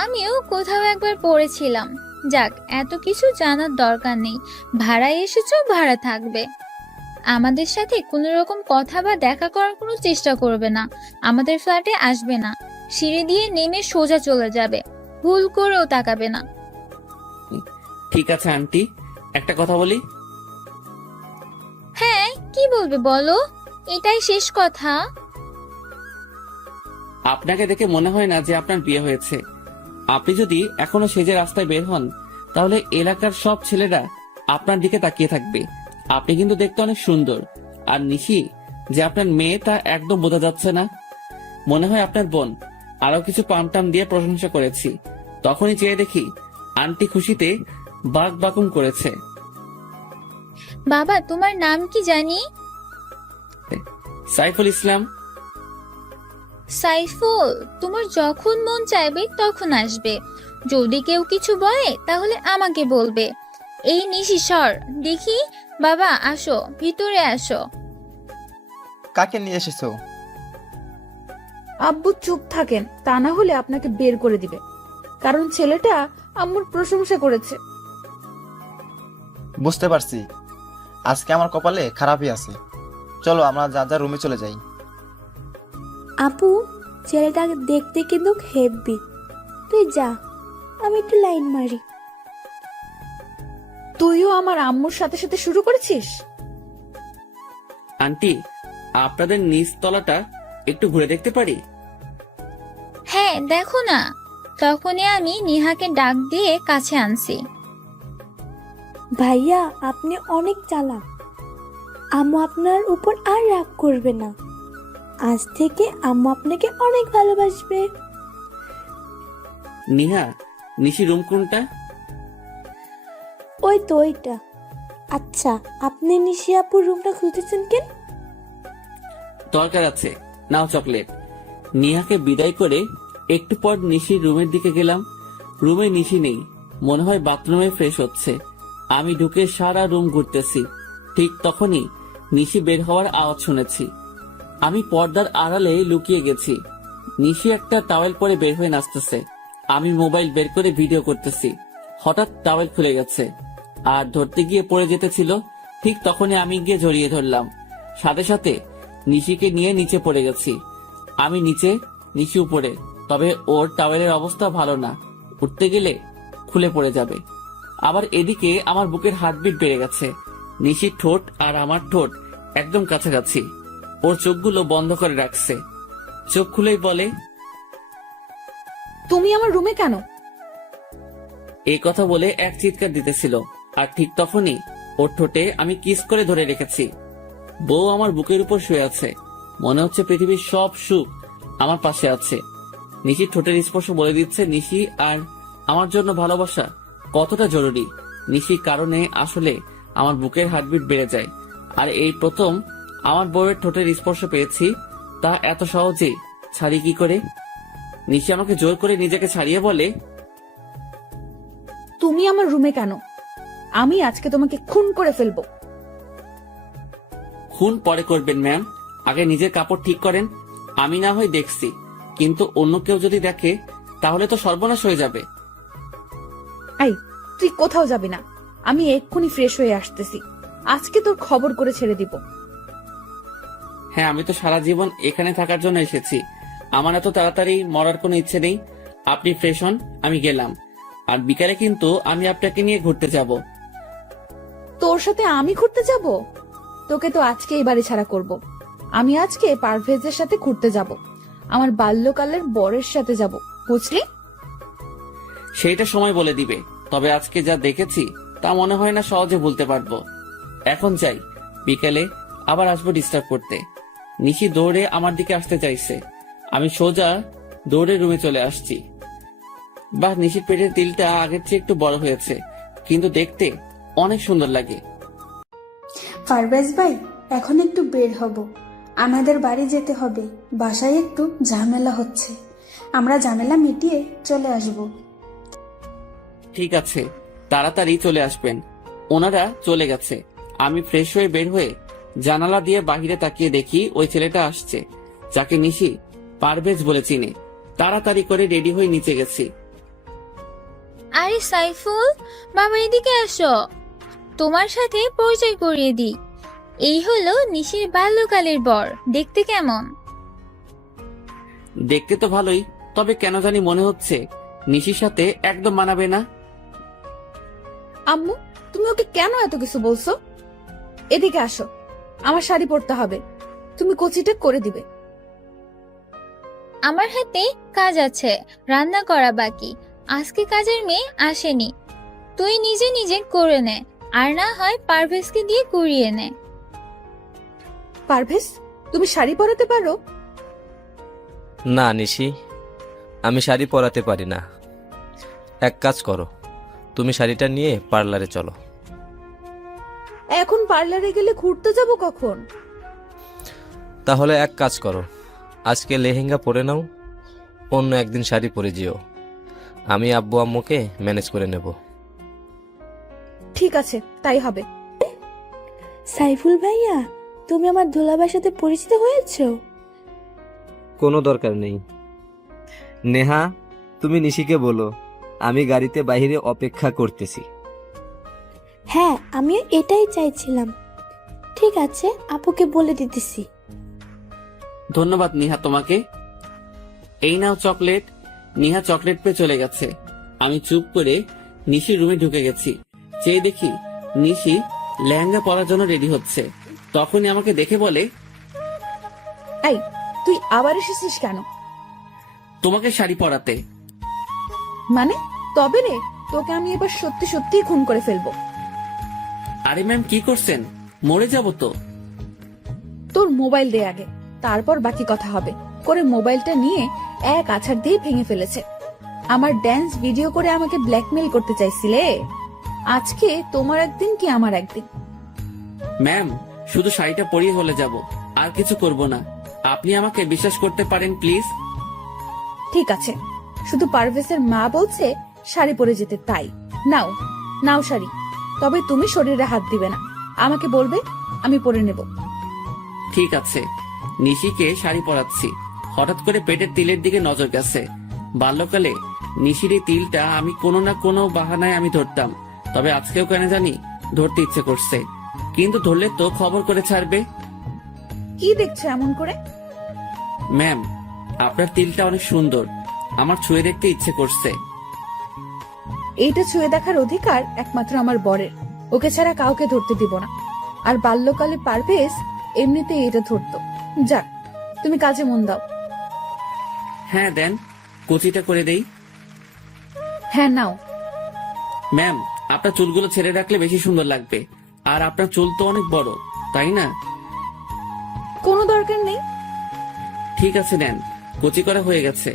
আমিও কোথাও একবার পড়েছিলাম। যাক, এত কিছু জানার দরকার নেই। ভাড়ায় এসেছো, ভাড়া থাকবে। আমাদের সাথে কোনো রকম কথা বা দেখা করার কোনো চেষ্টা করবে না। আমাদের ফ্ল্যাটে আসবে না। সিঁড়ি দিয়ে নেমে সোজা চলে যাবে। ভুল করেও তাকাবে না। ঠিক আছে আন্টি, একটা কথা বলি। হ্যাঁ, কি বলবে বলো? এটাই শেষ কথা। আপনাকে দেখে মনে হয় না যে আপনার বিয়ে হয়েছে। আপনি যদি এখনো সেজে রাস্তায় বের হন, তাহলে এলাকার সব ছেলেরা আপনার দিকে তাকিয়ে থাকবে। আপনি কিন্তু দেখতে অনেক সুন্দর। আর নিশি যে আপনার মেয়ে তা একদম বোঝা যাচ্ছে না। মনে হয় আপনার বোন। আরো কিছু পামটাম দিয়ে প্রশংসা করেছি, তখনই চেয়ে দেখি আন্টি খুশিতে বাক বাকুম করেছে। বাবা, তোমার নাম কি জানি? সাইফুল ইসলাম। সাইফুল, তোমার যখন মন চাইবে তখন আসবে। যদি কেউ কিছু বলে তাহলে আমাকে বলবে। এই নিশি সর দেখি। বাবা আসো, ভিতরে আসো। কাকে নিয়ে এসেছো? আব্বু চুপ থাকেন, তা না হলে আপনাকে বের করে দিবে। কারণ ছেলেটা আম্মুর প্রশংসা করেছে। বুঝতে পারছি, আজকে আমার কপালে খারাপই আছে। চলো আমরা যা যা রুমে চলে যাই। আপু, ছেলেটা দেখতে কিন্তু হেব্বি। তুই যা, আমি একটু লাইন মারি। তুইও আমার আম্মুর সাথে সাথে শুরু করেছিস? আন্টি, আপনাদের নিচ তলাটা একটু ঘুরে দেখতে পারি? হ্যাঁ, দেখো না। তখনই আমি নিহাকে ডাক দিয়ে কাছে আনছি। ভাইয়া, আপনি অনেক চালাক। আম্মু আপনার উপর আর রাগ করবে না। আজ থেকে আম্মু আপনাকে অনেক ভালোবাসবে। নিহা, নিশি রুম কোনটা? ওই তো ওইটা। আচ্ছা, আপনি নিশি আপুর রুমটা খুঁজেছেন কেন? দরকার আছে, নাও চকলেট। নিহাকে বিদায় করে একটু পর নিশির রুমের দিকে গেলাম। রুমে নিশি নেই, মনে হয় বাথরুমে ফ্রেশ হচ্ছে। আমি ঢুকে সারা রুম ঘুরতেছি। ঠিক তখনই নিশি বের হওয়ার আওয়াজ শুনেছি। আমি পর্দার আড়ালে লুকিয়ে গেছি। নিশি একটা টাওয়েল পরে বের হয়ে নাচতেছে। আমি মোবাইল বের করে ভিডিও করতেছি। হঠাৎ টাওয়েল খুলে গেছে আর ধরতে গিয়ে পড়ে যেতেছিল। ঠিক তখনই আমি গিয়ে জড়িয়ে ধরলাম। সাথে সাথে নিশিকে নিয়ে নিচে পড়ে গেছি। আমি নিচে, নিশি উপরে। তবে ওর টাওয়েলের অবস্থা ভালো না, উঠতে গেলে খুলে পড়ে যাবে। আবার এদিকে আমার বুকের হার্টবিট বেড়ে গেছে। নিশির ঠোঁট আর আমার ঠোঁট একদম কাছাকাছি। ওর চোখগুলো বন্ধ করে রাখছে। চোখ খুলেই বলে, তুমি আমার রুমে কেন? এই কথা বলে এক চিৎকার দিতেছিল। আর ঠিক তখনই ওর ঠোঁটে আমি কিস করে ধরে রেখেছি। বউ আমার বুকের উপর শুয়ে আছে। মনে হচ্ছে পৃথিবীর সব সুখ আমার পাশে আছে। নিশির ঠোঁটের স্পর্শ বলে দিচ্ছে নিশি আর আমার জন্য ভালোবাসা কতটা জরুরি। নিশির কারণে আসলে আমার বুকের হার্টবিট বেড়ে যায়। আর এই প্রথম আমার বউয়ের ঠোঁটের স্পর্শ পেয়েছি, তা এত সহজেই ছাড়ি কি করে? নিশি আমাকে জোর করে নিজেকে ছাড়িয়ে বলে, তুমি আমার রুমে কেন? আমি আজকে তোমাকে খুন করে ফেলবো। খুন পরে করবেন ম্যাম, আগে নিজের কাপড় ঠিক করেন। আমি না হয় দেখছি, কিন্তু অন্য কেউ যদি দেখে তাহলে তো সর্বনাশ হয়ে যাবে। এই, তুই কোথাও যাবি না। আমি এক্ষুনি ফ্রেশ হয়ে আসতেছি। আজকে তোর খবর করে ছেড়ে দিব। হ্যাঁ, আমি তো সারা জীবন এখানে থাকার জন্য এসেছি। আমার এত তাড়াতাড়ি মরার কোনো ইচ্ছে নেই। আপনি ফ্রেশ হন, আমি গেলাম। আর বিকালে কিন্তু আমি আপনাকে নিয়ে ঘুরতে যাব। তোর সাথে আমি ঘুরতে যাব? তোকে তো আজকে এই বাড়ি ছাড়া করব। আমি আজকে পারভেজের সাথে ঘুরতে যাব। আমার বাল্যকালের বরের সাথে যাব, বুঝলি? সেইটা সময় বলে দিবে। তবে আজকে যা দেখেছি তা মনে হয় না সহজে ভুলতে পারবো। এখন যাই, বিকেলে আবার আসবো ডিস্টার্ব করতে। নিশি দৌড়ে আমার দিকে আসতে চাইছে। আমি সোজা দৌড়ে রুমে চলে আসছি। বাহ, নিশির পেটের তিলটা আগের চেয়ে একটু বড় হয়েছে, কিন্তু দেখতে অনেক সুন্দর লাগে। পারভেজ ভাই, এখন একটু বের হব। আমাদের বাড়ি যেতে হবে। বাসায় একটু ঝামেলা হচ্ছে। আমরা ঝামেলা মিটিয়ে চলে আসব। ঠিক আছে, তাড়াতাড়ি চলে আসবেন। ওনারা চলে গেছে। আমি ফ্রেশ হয়ে বের হয়ে জানালা দিয়ে বাহিরে তাকিয়ে দেখি ওই ছেলেটা আসছে, যাকে নিশি পারভেজ বলে চিনে। তাড়াতাড়ি করে রেডি হয়ে নিচে গেছি। আরে সাইফুল, বাবা এদিকে আসো, তোমার সাথে পরিচয় করিয়ে দিই। এই হলো নিশির বাল্যকালের বর। দেখতে কেমন? দেখতে তো ভালোই, তবে কেন জানি মনে হচ্ছে নিশির সাথে একদম মানাবে না। আম্মু, তুমি ওকে কেন এত কিছু বলছো? এদিকে আসো, আমার শাড়ি পরতে হবে, তুমি কচিটা করে দিবে। আমার হাতে কাজ আছে, রান্না করা বাকি। আজকে কাজের মেয়ে আসেনি, তুই নিজে নিজে করে নে, আর না হয় পারভেজকে দিয়ে করিয়ে নে। পারভেজ, তুমি শাড়ি পরাতে পারো? না নিশি, আমি শাড়ি পরাতে পারি না। এক কাজ করো, তুমি শাড়িটা নিয়ে পার্লারে চলো। এখন পার্লারে গেলে ঘুরতে যাব কখন? তাহলে এক কাজ করো, আজকে লেহেঙ্গা পরে নাও, অন্য একদিন শাড়ি পরে যেও। আমি আব্বু আম্মুকে ম্যানেজ করে নেব। ঠিক আছে, তাই হবে। সাইফুল ভাইয়া, তুমি আমার দুলাভাইয়ের সাথে পরিচিত হয়েছো? কোনো দরকার নেই। নেহা, তুমি নিশিকে বলো আমি গাড়িতে বাইরে অপেক্ষা করতেছি। হ্যাঁ, আমিও এটাই চাইছিলাম। ঠিক আছে, আপুকে বলে দিতেছি। ধন্যবাদ নিহা তোমাকে। এই নাও চকলেট। নিহা চকলেট পেয়ে চলে গেছে। আমি চুপ করে নিশির রুমে ঢুকে গেছি। চেয়ে দেখি নিশি লেহেঙ্গা পরার জন্য রেডি হচ্ছে। তখনই আমাকে দেখে বলে, এই, তুই আবার এসেছিস কেন? তোমাকে শাড়ি পরাতে। মানে তবে রে, তোকে আমি এবার সত্যি সত্যিই খুন করে ফেলবো। আরে ম্যাম, কি করছেন? মরে যাব তো। তোর মোবাইল দে আগে, তারপর বাকি কথা হবে। করে মোবাইলটা নিয়ে এক আছাড় দিয়ে ভেঙে ফেলেছে। আমার ড্যান্স ভিডিও করে আমাকে ব্ল্যাকমেল করতে চাইছিলে। আজকে তোমার একদিন কি আমার একদিন। ম্যাম, শুধু শাড়িটা পরিয়ে হলে যাব, আর কিছু করব না। আপনি আমাকে বিশ্বাস করতে পারেন প্লিজ। ঠিক আছে, শুধু পারভেজের মা বলছে শাড়ি পরে যেতে, তাই নাও নাও শাড়ি। তবে তুমি শরীরে হাত দিবে না, আমাকে বলবে, আমি পরে নেব। ঠিক আছে। নিশিকে শাড়ি পরাচ্ছি। হঠাৎ করে পেটের তিলের দিকে নজর গেছে। বাল্যকালে নিশির এই তিলটা আমি কোনো না কোনো বাহানায় আমি ধরতাম, তবে আজকেও কেন জানি ধরতে ইচ্ছে করছে। কিন্তু ধরলে তো খবর করে ছাড়বে। কি দেখছো এমন করে? ম্যাম, আপনার তিলটা অনেক সুন্দর, আমার ছুঁয়ে দেখতে ইচ্ছে করছে। এইটা ছুঁয়ে দেখার অধিকার একমাত্র আমার বরের, ওকে ছাড়া কাউকে ধরতে দিব না। আর বাল্যকালে পারভেজ এমনিতে এটা ধরতো। যাক, তুমি কাজে মন দাও। হ্যাঁ দেন, কুচিটা করে দেই। হ্যাঁ নাও। ম্যাম, আপনার চুলগুলো ছেড়ে রাখলে বেশি সুন্দর লাগবে। আর আপনার চুল তো অনেক বড়, তাই না? কোনো দরকার নেই। ঠিক আছে, নেন। কুচি করা হয়ে গেছে,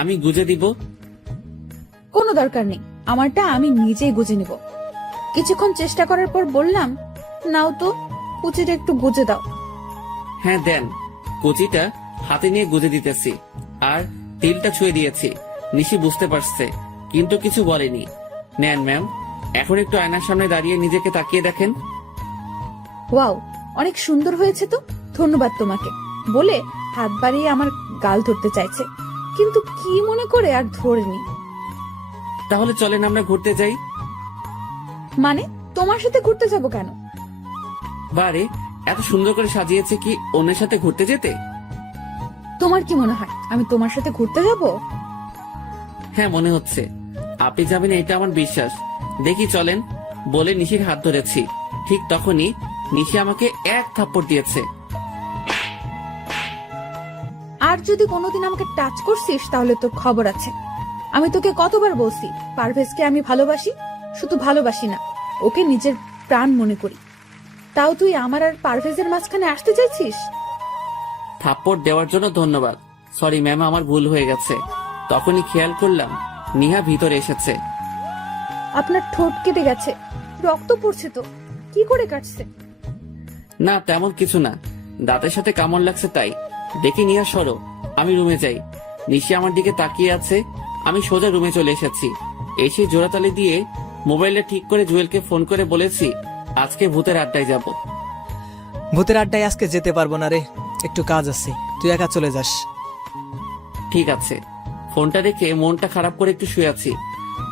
আমি গুজে দিব। কোনো দরকার নেই, আমারটা আমি নিজেই গুজে নিব। কিছুক্ষণ চেষ্টা করার পর বললাম, নাও তো, কুচিটা একটু গুজে দাও। হ্যাঁ দেন। কুচিটা হাতে নিয়ে গুজে দিতেছি, আর তিলটা ছুঁয়ে দিয়েছি। নিশি বুঝতে পারছে, কিন্তু কিছু বলেনি। নেন ম্যাম, এখন একটু আয়নার সামনে দাঁড়িয়ে নিজেকে তাকিয়ে দেখেন। ওয়াও, অনেক সুন্দর হয়েছে তো, ধন্যবাদ তোমাকে বলে হাত বাড়িয়ে আমার গাল ধরতে চাইছে, কিন্তু কি মনে করে আর ধরেনি। তাহলে চলেন আমরা ঘুরতে যাই। মানে তোমার সাথে ঘুরতে যাব কেন? বারে, এত সুন্দর করে সাজিয়েছে কি অন্যের সাথে ঘুরতে যেতে? তোমার কি মনে হয় আমি তোমার সাথে ঘুরতে যাব? হ্যাঁ, মনে হচ্ছে আপনি যাবেন, এটা আমার বিশ্বাস। দেখি চলেন বলে নিশির হাত ধরেছি। ঠিক তখনই নিশি আমাকে এক থাপ্পড় দিয়েছে। আর যদি কোনোদিন আমাকে টাচ করছিস তাহলে তোর খবর আছে। আমি তোকে কতবার বলছি পারভেজকে আমি ভালোবাসি, শুধু ভালোবাসি না, ওকে নিজের প্রাণ মনে করি। তাও তুই আমার আর পারভেজের মাঝখানে আসতে চাইছিস? থাপ্পড় দেওয়ার জন্য ধন্যবাদ। সরি ম্যাম, আমার ভুল হয়ে গেছে। তখনই খেয়াল করলাম নিহা ভিতরে এসেছে। আপনার ঠোঁট কেটে গেছে, রক্ত পড়ছে তো, কি করে কাটছে? না, তেমন কিছু না, দাঁতের সাথে কামড় লাগছে তাই। দেখি নিহা সরো, আমি রুমে যাই। নিশি আমার দিকে তাকিয়ে আছে। আমি সোজা রুমে চলে এসেছি। এসে জোড়াতালি দিয়ে মোবাইলটা ঠিক করে জুয়েলকে ফোন করে বলেছি আজকে ভূতের আড্ডায় যাব। ভূতের আড্ডায় আজকে যেতে পারবো না রে, একটু কাজ আছে, তুই একা চলে যাস। ঠিক আছে। ফোনটা রেখে মনটা খারাপ করে একটু শুয়ে আছি।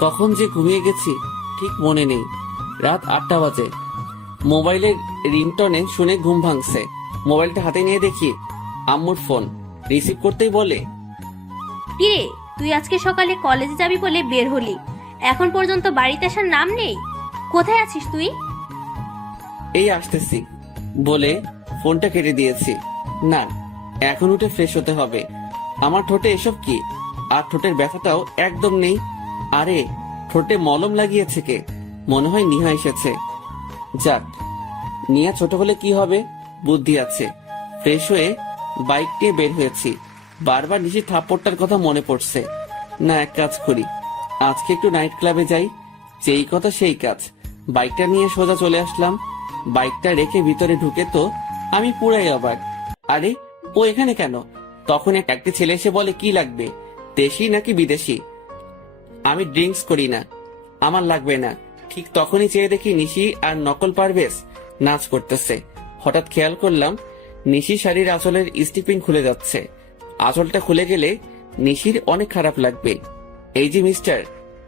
কখন যে ঘুমিয়ে গেছি ঠিক মনে নেই। রাত 8টা বাজে। মোবাইলের রিংটনে শুনে ঘুম ভাঙছে। মোবাইলটা হাতে নিয়ে দেখি আম্মুর ফোন। রিসিভ করতেই বলে, কিরে, তুই আজকে সকালে কলেজে যাবি বলে বের হলি, এখন পর্যন্ত বাড়িতে আসার নাম নেই। কোথায় আছিস তুই? এই আসতেছি বলে ফোনটা কেটে দিয়েছি। না, এখন উঠে ফ্রেশ হতে হবে। আমার ঠোঁটে এসব কি? আর ঠোঁটের ব্যথাটাও একদম নেই। আরে ঠোঁটে মলম লাগিয়েছে কে? মনে হয় নিহা এসেছে। যাক, নিহা ছোট হলে কি হবে, বুদ্ধি আছে। ফ্রেশ হয়ে বাইক নিয়ে বের হয়েছি। বারবার নিশি থাপ্পড়টার কথা মনে পড়ছে। না, এক কাজ করি, আজকে একটু নাইট ক্লাবে যাই। যেই কথা সেই কাজ। বাইকটা নিয়ে সোজা চলে আসলাম। বাইকটা রেখে ভিতরে ঢুকে তো আমি পুরাই অবাক। আরে ও এখানে কেন? তখন একটা ছেলে এসে বলে কি লাগবে, দেশি নাকি বিদেশি? আমি ড্রিঙ্কস করি না, আমার লাগবে না। ঠিক তখনই চেয়ে দেখি নিশি আর নকল পারভেজ নাচ করতেছে। হঠাৎ খেয়াল করলাম নিশি শাড়ির আঁচলের স্টিপিন খুলে যাচ্ছে। আঁচলটা খুলে গেলে নিশির অনেক খারাপ লাগবে। এই যে মিস্টার,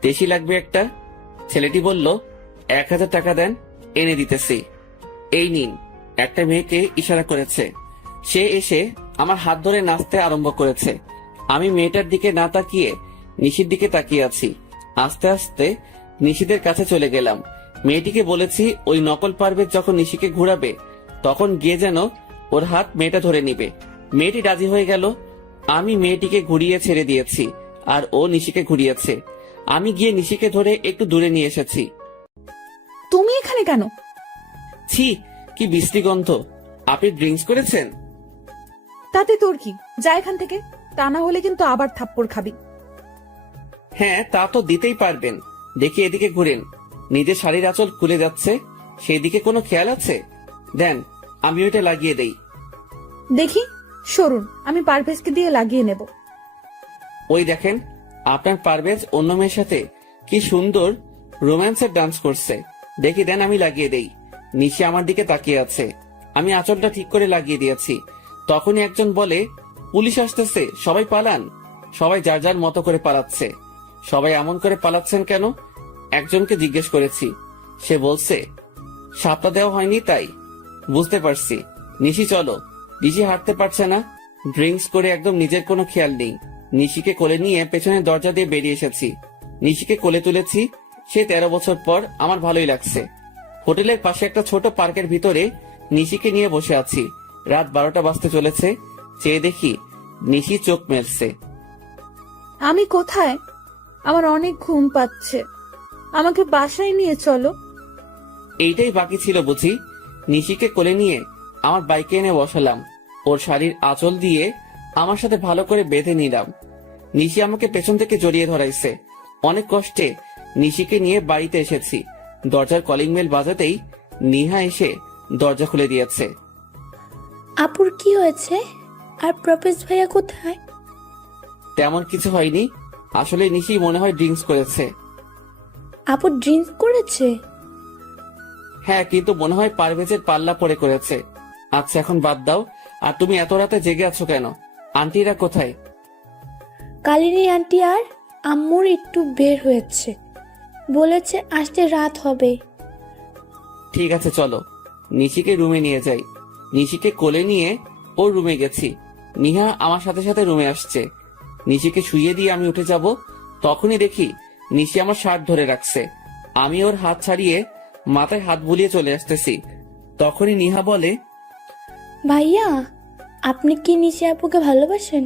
দেশি লাগবে একটা। ছেলেটি বলল 1000 টাকা দেন, এনে দিতেছি। এই নিন। একটা মেয়েকে ইশারা করেছে। সে এসে আমার হাত ধরে নাচতে আরম্ভ করেছে। আমি মেয়েটার দিকে না তাকিয়ে নিশির দিকে তাকিয়ে আছি। আস্তে আস্তে নিশিদের কাছে চলে গেলাম। মেয়েটিকে বলেছি ওই নকল পারভেজ যখন নিশিকে ঘুরাবে তখন গিয়ে যেন ওর হাত মেয়েটা ধরে নিবে। মেয়েটি রাজি হয়ে গেল। আমি মেয়েটিকে ঘুরিয়ে ছেড়ে দিয়েছি আর ও নিশিকে ঘুরিয়েছে। আমি গিয়ে নিশিকে ধরে একটু দূরে নিয়ে এসেছি। তুমি এখানে কেন? ছি, কি বিশ্রী গন্ধ। আপনি ড্রিঙ্কস করেছেন? তাতে তোর কি, যা এখান থেকে, তা না হলে কিন্তু আবার থাপ্পড় খাবি। হ্যাঁ, তা তো দিতেই পারবেন। দেখি এদিকে ঘুরেন, নিজের শাড়ির আঁচল খুলে যাচ্ছে, সেই দিকে কোনো খেয়াল আছে? দেন, আমি ওইটা লাগিয়ে দেই। দেখি, সরুন, আমি পারভেজকে দিয়ে লাগিয়ে নেব। ওই দেখেন, আপনার পারভেজ অন্য মেয়ের সাথে কি সুন্দর রোম্যান্সের ডান্স করছে। দেখি দেন, আমি লাগিয়ে দেই। নিশি আমার দিকে তাকিয়ে আছে। আমি আঁচলটা ঠিক করে লাগিয়ে দিয়েছি। তখনই একজন বলে, পুলিশ আসতেছে, সবাই পালান। সবাই যার যার মতো করে পালাচ্ছে। সবাই এমন করে পালাচ্ছেন কেন? একজনকে জিজ্ঞেস করেছি। সে বলছে সাপটা দেওয়া হয়নি তাই। বুঝতে পারছি। নিশি চলো। নিশি হাঁটতে পারছে না, ড্রিঙ্কস করে একদম নিজের কোনো খেয়াল নেই। নিশিকে কোলে নিয়ে পেছনের দরজা দিয়ে বেরিয়ে এসেছি। নিশিকে কোলে তুলেছি। সে 13 বছর পর আমার ভালোই লাগছে। হোটেলের পাশে একটা ছোট পার্কের ভিতরে নিশিকে নিয়ে বসে আছি। রাত 12টা বাজতে চলেছে। চেয়ে দেখি নিশি চোখ মেলছে। আমি কোথায়? আমার অনেক ঘুম পাচ্ছে, আমাকে বাসায় নিয়ে চলো। এইটাই বাকি ছিল বুঝি। নিশিকে কোলে নিয়ে আমার বাইকে এনে বসালাম। ওর শাড়ির আঁচল দিয়ে আমার সাথে ভালো করে বেঁধে নিলাম। নিশি আমাকে পেছন থেকে জড়িয়ে ধরাইছে। অনেক কষ্টে নিশিকে নিয়ে বাড়িতে এসেছি। দরজার কলিং বেল বাজাতেই নিহা এসে দরজা খুলে দিয়েছে। আপুর কি হয়েছে? আর প্রপেজ ভাইয়া কোথায়? তেমন কিছু হয়নি। আসলে নিশি মনে হয় ড্রিঙ্কস করেছে। আপু ড্রিঙ্কস করেছে? হ্যাঁ, কিন্তু মনে হয় পারভেজের পাল্লা পড়ে করেছে। আচ্ছা, এখন বাদ দাও। আর তুমি এত রাতে জেগে আছো কেন? আন্টিরা কোথায়? কালিনী আন্টি আর আম্মুর একটু বের হয়েছে, বলেছে আসতে রাত হবে। ঠিক আছে, চলো নিশিকে রুমে নিয়ে যাই। নিশিকে কোলে নিয়ে ওর রুমে গেছি। নিহা আমার সাথে সাথে রুমে আসছে। নিশিকে শুইয়ে দিয়ে আমি উঠে যাব, তখনই দেখি নিশি আমার শার্ট ধরে রাখছে। আমি ওর হাত ছাড়িয়ে মাথায় হাত বুলিয়ে চলে আসতেছি। তখনই নিহা বলে, ভাইয়া, আপনি কি নিশি আপুকে ভালোবাসেন?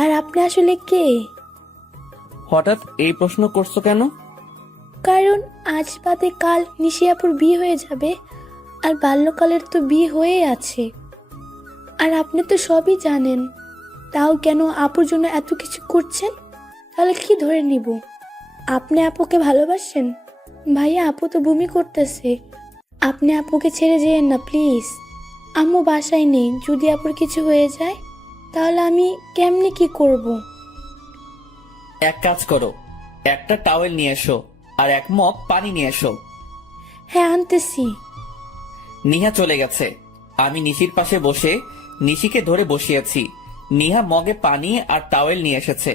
আর আপনি আসলে কে? হঠাৎ এই প্রশ্ন করছো কেন? কারণ আজ বাদে কাল নিশি আপুর বিয়ে হয়ে যাবে, আর বাল্যকালের তো বিয়ে হয়ে আছে। আর আপনি তো সবই জানেন, তাও কেন আপুর জন্য এত কিছু করছেন? তাহলে কি ধরে নিব? আপনি আপুকে ভালোবাসেন? ভাইয়া, আপু তো বমি করতেছে, আপনি আপুকে ছেড়ে যেয়েন না প্লিজ। আম্মু বাসায় নেই, যদি আপুর কিছু হয়ে যায় তাহলে আমি কেমনে কি করব? এক কাজ করো, একটা টাওয়েল নিয়ে এসো। আর এক মগ পানি নিয়ে এসো। হ্যাঁ আনতেছি। নিহা চলে গেছে। আমি নিশির পাশে বসে নিশিকে ধরে বসিয়েছি। নিহা মগে পানি আর টাওয়েল নিয়ে এসেছে।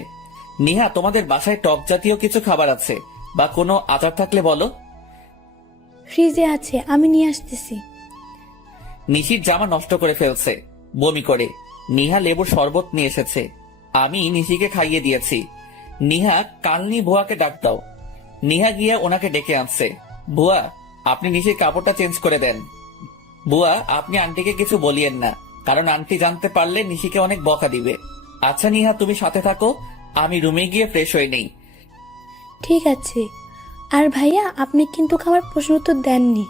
নিহা, তোমাদের বাসায় টক জাতীয় কিছু খাবার আছে বা কোনো আচার থাকলে বলো। ফ্রিজে আছে, আমি নিয়ে আসতেছি। নিশির জামা নষ্ট করে ফেলছে বমি করে। নিহা লেবুর শরবত নিয়ে এসেছে, আমি নিশিকে খাইয়ে দিয়েছি। নিহা, কালনি বুয়াকে ডাক দাও। নিহা গিয়ে ওনাকে ডেকে আনছে। বুয়া, আপনি নিশির কাপড়টা চেঞ্জ করে দেন। বুয়া, আপনি আন্টিকে কিছু বলিয়েন না, কারণ আন্টি জানতে পারলে নিশিকে অনেক বকা দিবে। আচ্ছা নিহা, তুমি সাথে থাকো, আমি রুমে গিয়ে ফ্রেশ হয়ে নেই। ঠিক আছে। আর ভাইয়া, আপনি কিন্তু আমার প্রশ্ন উত্তর দেননি।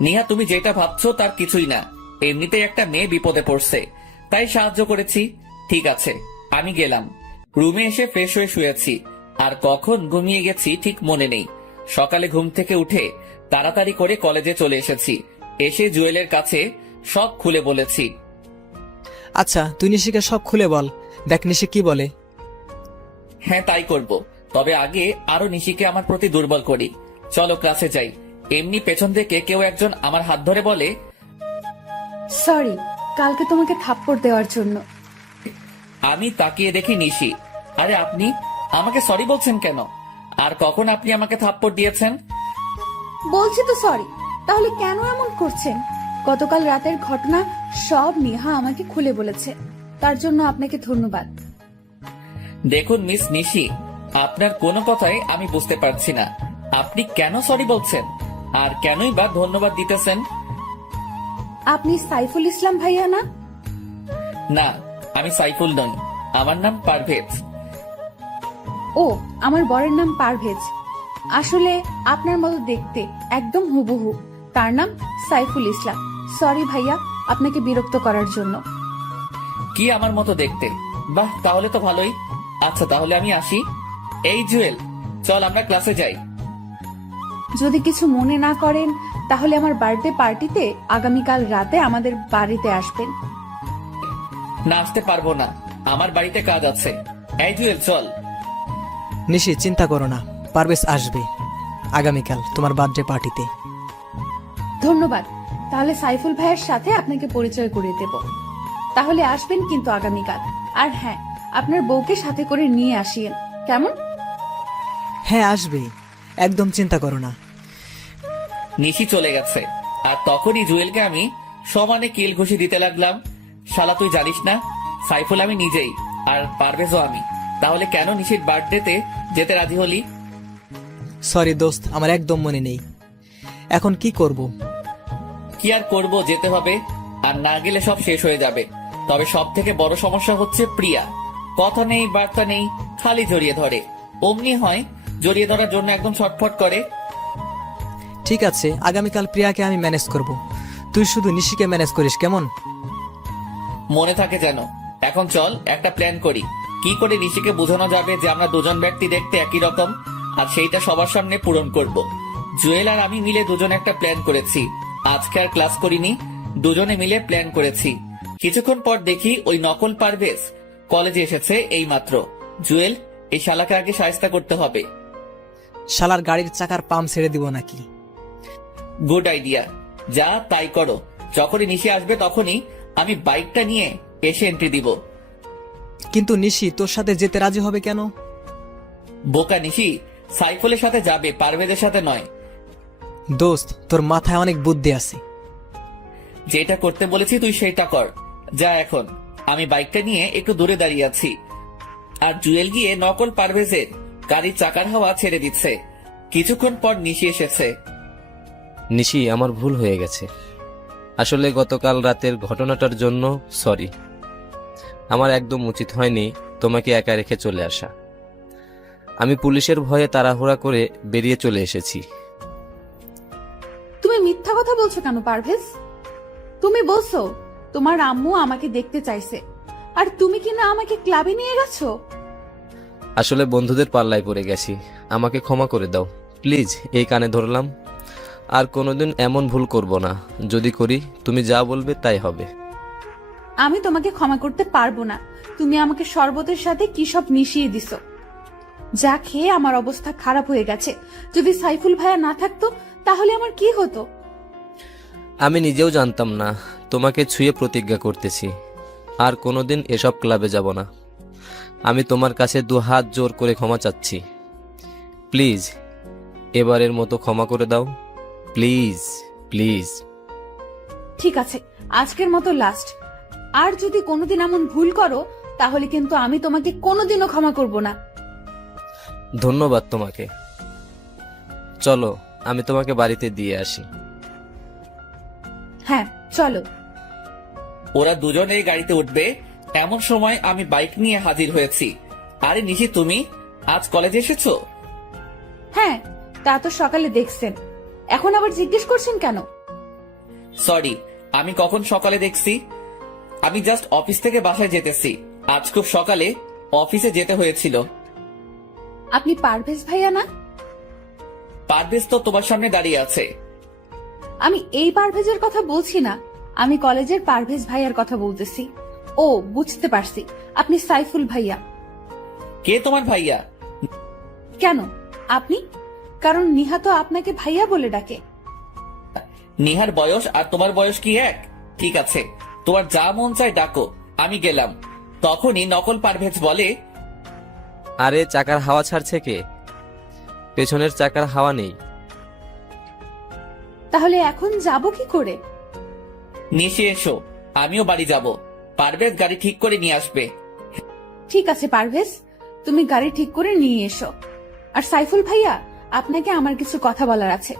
নিহা, তুমি যেটা ভাবছো তার কিছুই না। এমনিতেই একটা মেয়ে বিপদে পড়ছে, তাই সাহায্য করেছি। ঠিক আছে, আমি গেলাম। রুমে এসে ফ্রেশ হয়ে শুয়েছি, আর কখন ঘুমিয়ে গেছি ঠিক মনে নেই। সকালে ঘুম থেকে উঠে তাড়াতাড়ি করে কলেজে চলে এসেছি। এসে জুয়েলের কাছে সব খুলে বলেছি। আচ্ছা, তুই নিশিকে সব খুলে বল, দেখ নিশি কি বলে। হ্যাঁ, তাই করব। তবে আগে আরো নিশিকে আমার প্রতি দুর্বল করি। চলো ক্লাসে যাই। এমনি পেছন থেকে কেউ একজন আমার হাত ধরে বলে, সরি কালকে তোমাকে থাপ্পড় দেওয়ার জন্য। আমি তাকিয়ে দেখি নিশি। আরে আপনি আমাকে সরি বলছেন কেন? আর কখন আপনি আমাকে থাপ্পড় দিয়েছেন? বলছি তো সরি, তাহলে কেন এমন করছেন? গতকাল রাতের ঘটনা সব নেহা আমাকে খুলে বলেছে, তার জন্য আপনাকে ধন্যবাদ। দেখুন মিস নিশি, আপনার কোনো কথাই আমি বুঝতে পারছি না। আপনি কেন সরি বলছেন আর কেনই বা ধন্যবাদ দিতেছেন? আপনি সাইফুল ইসলাম ভাইয়া না? না, আমি সাইফুল নই, আমার নাম পারভেজ। ও, আমার বরের নাম পারভেজ। আসলে আপনার মতো দেখতে, একদম হুবহু। তার নাম সাইফুল ইসলাম। সরি ভাইয়া, আপনাকে বিরক্ত করার জন্য। কি আমার মতো দেখতে? বাহ, তাহলে তো ভালোই। আচ্ছা, তাহলে আমি আসি। এই জুয়েল, চল আমরা ক্লাসে যাই। যদি কিছু মনে না করেন, তাহলে আমার বার্থডে পার্টিতে আগামীকাল রাতে আমাদের বাড়িতে আসবেন। না, আসতে পারবো না, আমার বাড়িতে কাজ আছে। এই জুয়েল, চল। নিশি, চিন্তা করো না, পারভেজ আসবে আগামীকাল তোমার বার্থডে পার্টিতে। ধন্যবাদ। তাহলে সাইফুল ভাইয়ের সাথে আপনাকে পরিচয় করিয়ে দেব। তাহলে আসবেন কিন্তু আগামীকাল। আর হ্যাঁ, আপনার বউকে সাথে করে নিয়ে আসিয়েন, কেমন? হ্যাঁ আসবে, একদম চিন্তা করো না। নিশি চলে গেছে, আর তখনই জুয়েলকে আমি সমানে কিল ঘুষি দিতে লাগলাম। শালা, তুই জানিস না সাইফুল আমি নিজেই, আর পারভেজও আমি। তাহলে কেন নিশির বার্থডেতে যেতে রাজি হলি? সরি দোস্ত, আমার একদম মনে নেই। এখন কি করব? কি আর করব, যেতে হবে। আর না গেলে সব শেষ হয়ে যাবে। তবে সব থেকে বড় সমস্যা হচ্ছে প্রিয়া। কথা নেই, বার্তা নেই, খালি জড়িয়ে ধরে। অমনি হয়, জড়িয়ে ধরার জন্য একদম ছটফট করে। ঠিক আছে, আগামীকাল প্রিয়াকে আমি ম্যানেজ করব, তুই শুধু নিশিকে ম্যানেজ করিস, কেমন? মনে থাকে যেন। এখন চল একটা প্ল্যান করি, কি করে নিশিকে বোঝানো যাবে যে আমরা দুজন ব্যক্তি দেখতে একই রকম, আর সেইটা সবার সামনে পূরণ করব। জুয়েল আর আমি মিলে দুজন একটা প্ল্যান করেছি। আজকে আর ক্লাস করিনি, দুজনে মিলে প্ল্যান করেছি। কিছুক্ষণ পর দেখি ওই নকল পারভেজ কলেজে এসেছে এইমাত্র। জুয়েল, এই শালাকে আগে শায়েস্তা করতে হবে। শালার গাড়ির চাকার পাম্প ছেড়ে দিব নাকি? গুড আইডিয়া, যা তাই করো। যখনই নিশি আসবে তখনই আমি বাইকটা নিয়ে এসে এন্ট্রি দিব। কিন্তু নিশি তোর সাথে যেতে রাজি হবে কেন? বোকা নিশি, সাইফুলের সাথে যাবে, পারভেজের সাথে নয়। দোস্ত, তোর মাথায় অনেক বুদ্ধি আছে। যেটা করতে বলেছি তুই সেটা কর। যা এখন। আমি বাইকটা নিয়ে একটু দূরে দাঁড়িয়ে আছি, আর জুয়েল গিয়ে নকল পারভেজের গাড়ির চাকার হাওয়া ছেড়ে দিচ্ছে। কিছুক্ষণ পর নিশি এসেছে। নিশি, আমার ভুল হয়ে গেছে। আসলে গতকাল রাতের ঘটনাটার জন্য সরি। আমার একদম উচিত হয়নি তোমাকে একা রেখে চলে আসা। আমি পুলিশের ভয়ে তাড়াহুড়া করে বেরিয়ে চলে এসেছি। তুমি মিথ্যা কথা বলছো কেন পারভেজ? তুমি বলছো তোমার আম্মু আমাকে দেখতে চাইছে, আর তুমি কিনা আমাকে ক্লাবে নিয়ে গেছো। আসলে বন্ধুদের পাল্লায় পড়ে গেছি, আমাকে ক্ষমা করে দাও প্লিজ। এই কানে ধরলাম, আর কোনোদিন এমন ভুল করব না। যদি করি, তুমি যা বলবে তাই হবে। আমি তোমাকে ক্ষমা করতে পারবো না। তুমি আমাকে শরবতের সাথে কি সব মিশিয়ে দিছো। যা খেয়ে আমার অবস্থা খারাপ হয়ে গেছে। যদি সাইফুল ভাইয়া না থাকতো তাহলে আমার কি হতো? আমি নিজেও জানতাম না, তোমাকে ছুঁয়ে প্রতিজ্ঞা করতেছি আর কোনোদিন এসব ক্লাবে যাব না। আমি তোমার কাছে 2 হাত জোর করে ক্ষমা চাচ্ছি। প্লিজ এবারের মতো ক্ষমা করে দাও, প্লিজ প্লিজ। ঠিক আছে, আজকের মতো লাস্ট। আর যদি কোনোদিন এমন ভুল করো তাহলে কিন্তু আমি তোমাকে কোনোদিনও ক্ষমা করব না। ধন্যবাদ তোমাকে। চলো আমি তোমাকে বাড়িতে দিয়ে আসি। হ্যাঁ চলো। ওরা দুজনেই গাড়িতে উঠবে এমন সময় আমি বাইক নিয়ে হাজির হয়েছি। আরে নিশি, তুমি আজ কলেজে এসেছো? হ্যাঁ, তা তো সকালে দেখছেন, এখন আবার জিজ্ঞেস করছেন কেন? সরি, আমি কখন সকালে দেখছি? আমি জাস্ট অফিস থেকে বাসায় যেতেছি। আজ খুব সকালে অফিসে যেতে হয়েছিল। আপনি পারভেজ ভাইয়া না? পারভেজ তো তোমার সামনে দাঁড়িয়ে আছে। আমি এই পারভেজের কথা বলছি না, আমি কলেজের পারভেজ ভাইয়ার কথা বলতেছি। ও বুঝতে পারছি, আপনি সাইফুল ভাইয়া। কে তোমার ভাইয়া? কেন আপনি? কারণ নিহা তো আপনাকে ভাইয়া বলে ডাকে। নিহার বয়স আর তোমার বয়স কি এক? ঠিক আছে, তোমার যা মন চায় ডাকো, আমি গেলাম। তখনই নকল পারভেজ বলে, আরে চাকার হাওয়া ছাড়ছে কে? পেছনের চাকার হাওয়া নেই। তাহলে এখন যাব কি করে? নিশে এসো, আমিও বাড়ি যাব। পারভেজ গাড়ি ঠিক করে নিয়ে আসবে। ঠিক আছে পারভেজ, তুমি গাড়ি ঠিক করে নিয়ে এসো। আর সাইফুল ভাইয়া, আপনাকে আমার কিছু কথা বলার আছে।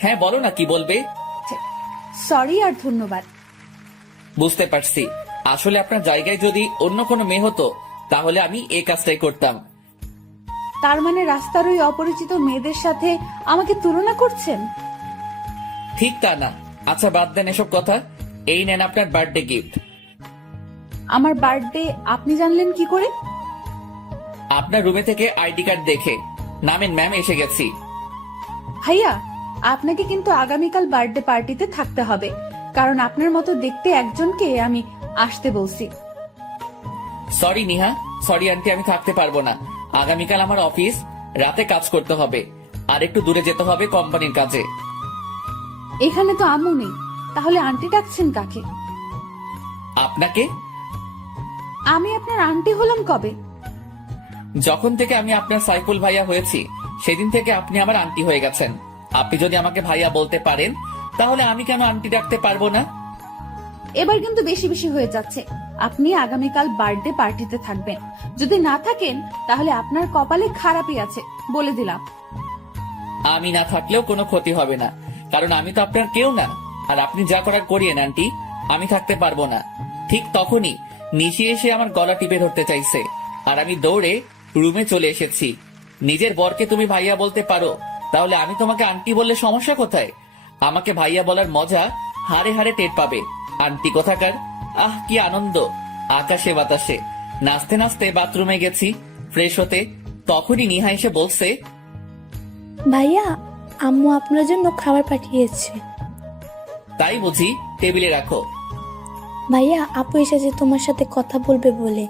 হ্যাঁ বলো না, কি বলবে? সরি আর ধন্যবাদ। বুঝতে পারছি, আসলে আপনার জায়গায় যদি অন্য কোনো মেয়ে হতো তাহলে আমি এই কাজটাই করতাম। তার মানে রাস্তার ওই অপরিচিত মেয়েদের সাথে আমাকে তুলনা করছেন? ঠিক তা না। আচ্ছা বাদ দেন এসব কথা, এই নেন আপনার বার্থডে গিফট। আমার বার্থডে আপনি জানলেন কি করে? আপনার রুমে থেকে আইডি কার্ড দেখে। নামেন ম্যাম, এসে গেছি। ভাইয়া, আপনাকে কিন্তু আগামীকাল বার্থডে পার্টিতে থাকতে হবে, কারণ আপনার মতো দেখতে একজনকে আমি আসতে বলছি। সরি নিহা, সরি আন্টি, আমি থাকতে পারবো না। আগামীকাল আমার অফিস, রাতে কাজ করতে হবে আর একটু দূরে যেতে হবে কোম্পানির কাজে। এখানে তো আম্মু নেই, তাহলে আন্টি ডাকছেন কাকে? আপনাকে? আমি আপনার আন্টি হলাম কবে? যখন থেকে আমি আপনার সাইফুল ভাইয়া হয়েছি সেদিন থেকে আপনি আমার আন্টি হয়ে গেছেন। আপনি যদি আমাকে ভাইয়া বলতে পারেন তাহলে আমি কেন আন্টি ডাকতে পারবো না? এবার কিন্তু বেশি বেশি হয়ে যাচ্ছে। আপনি আগামীকাল বার্থডে পার্টিতে থাকবেন, যদি না থাকেন তাহলে আপনার কপালে খারাপই আছে, বলে দিলাম। আমি না থাকলেও কোনো ক্ষতি হবে না, কারণ আমি তো আপনার কেউ না। আর আপনি যা করার করিয়েন আন্টি, আমি থাকতে পারবো না। ঠিক তখনই নিশি এসে আমার গলা টিপে ধরতে চাইছে আর আমি দৌড়ে রুমে চলে এসেছি। নিজের বরকে তুমি ভাইয়া বলতে পারো, তাহলে আমি তোমাকে আন্টি বললে সমস্যা কোথায়? আমাকে ভাইয়া বলার মজা হাড়ে হাড়ে টের পাবে। আন্টি কোথাকার! আহ কি আনন্দ! আকাশে বাতাসে নাচতে নাচতে বাথরুমে গেছি ফ্রেশ হতে। তখনই নিহা এসে বলছে, ভাইয়া, আম্মু আপনার জন্য খাবার পাঠিয়েছে। তাই বুঝি? টেবিলে রাখো। ভাইয়া, আপু এসেছে তোমার সাথে কথা বলবে বলে।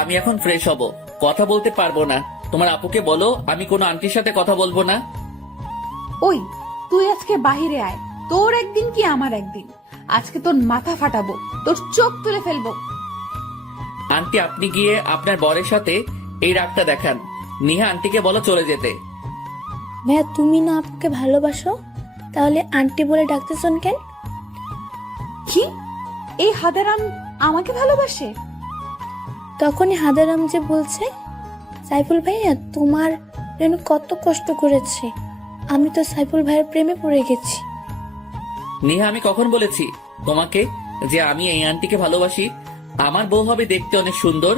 আমি এখন ফ্রেশ হব, কথা বলতে পারবো না। তোমার আপুকে বলো আমি কোনো আন্টির সাথে কথা বলবো না। ওই তুই আজকে বাহিরে আয়, তোর একদিন কি আমার একদিন। আজকে তোর মাথা ফাটাবো, তোর চোখ তুলে ফেলবো। আন্টি আপনি গিয়ে আপনার বরের সাথে এই রাগটা দেখান। নিহা আন্টিকে বলো চলে যেতে। ভাইয়া, তুমি না আপুকে ভালোবাসো, তাহলে আন্টি বলে ডাকতেছেন কেন? কি? এই হাদারাম আমাকে ভালোবাসে? তখনই হাদারাম যে বলছে, সাইফুল ভাইয়া তোমার জন্য কত কষ্ট করেছে, আমি তো সাইফুল ভাইয়ের প্রেমে পড়ে গেছি। নিহা আমি কখন বলেছি তোমাকে যে আমি এই আন্টিকে ভালোবাসি? আমার বউ হবে দেখতে অনেক সুন্দর,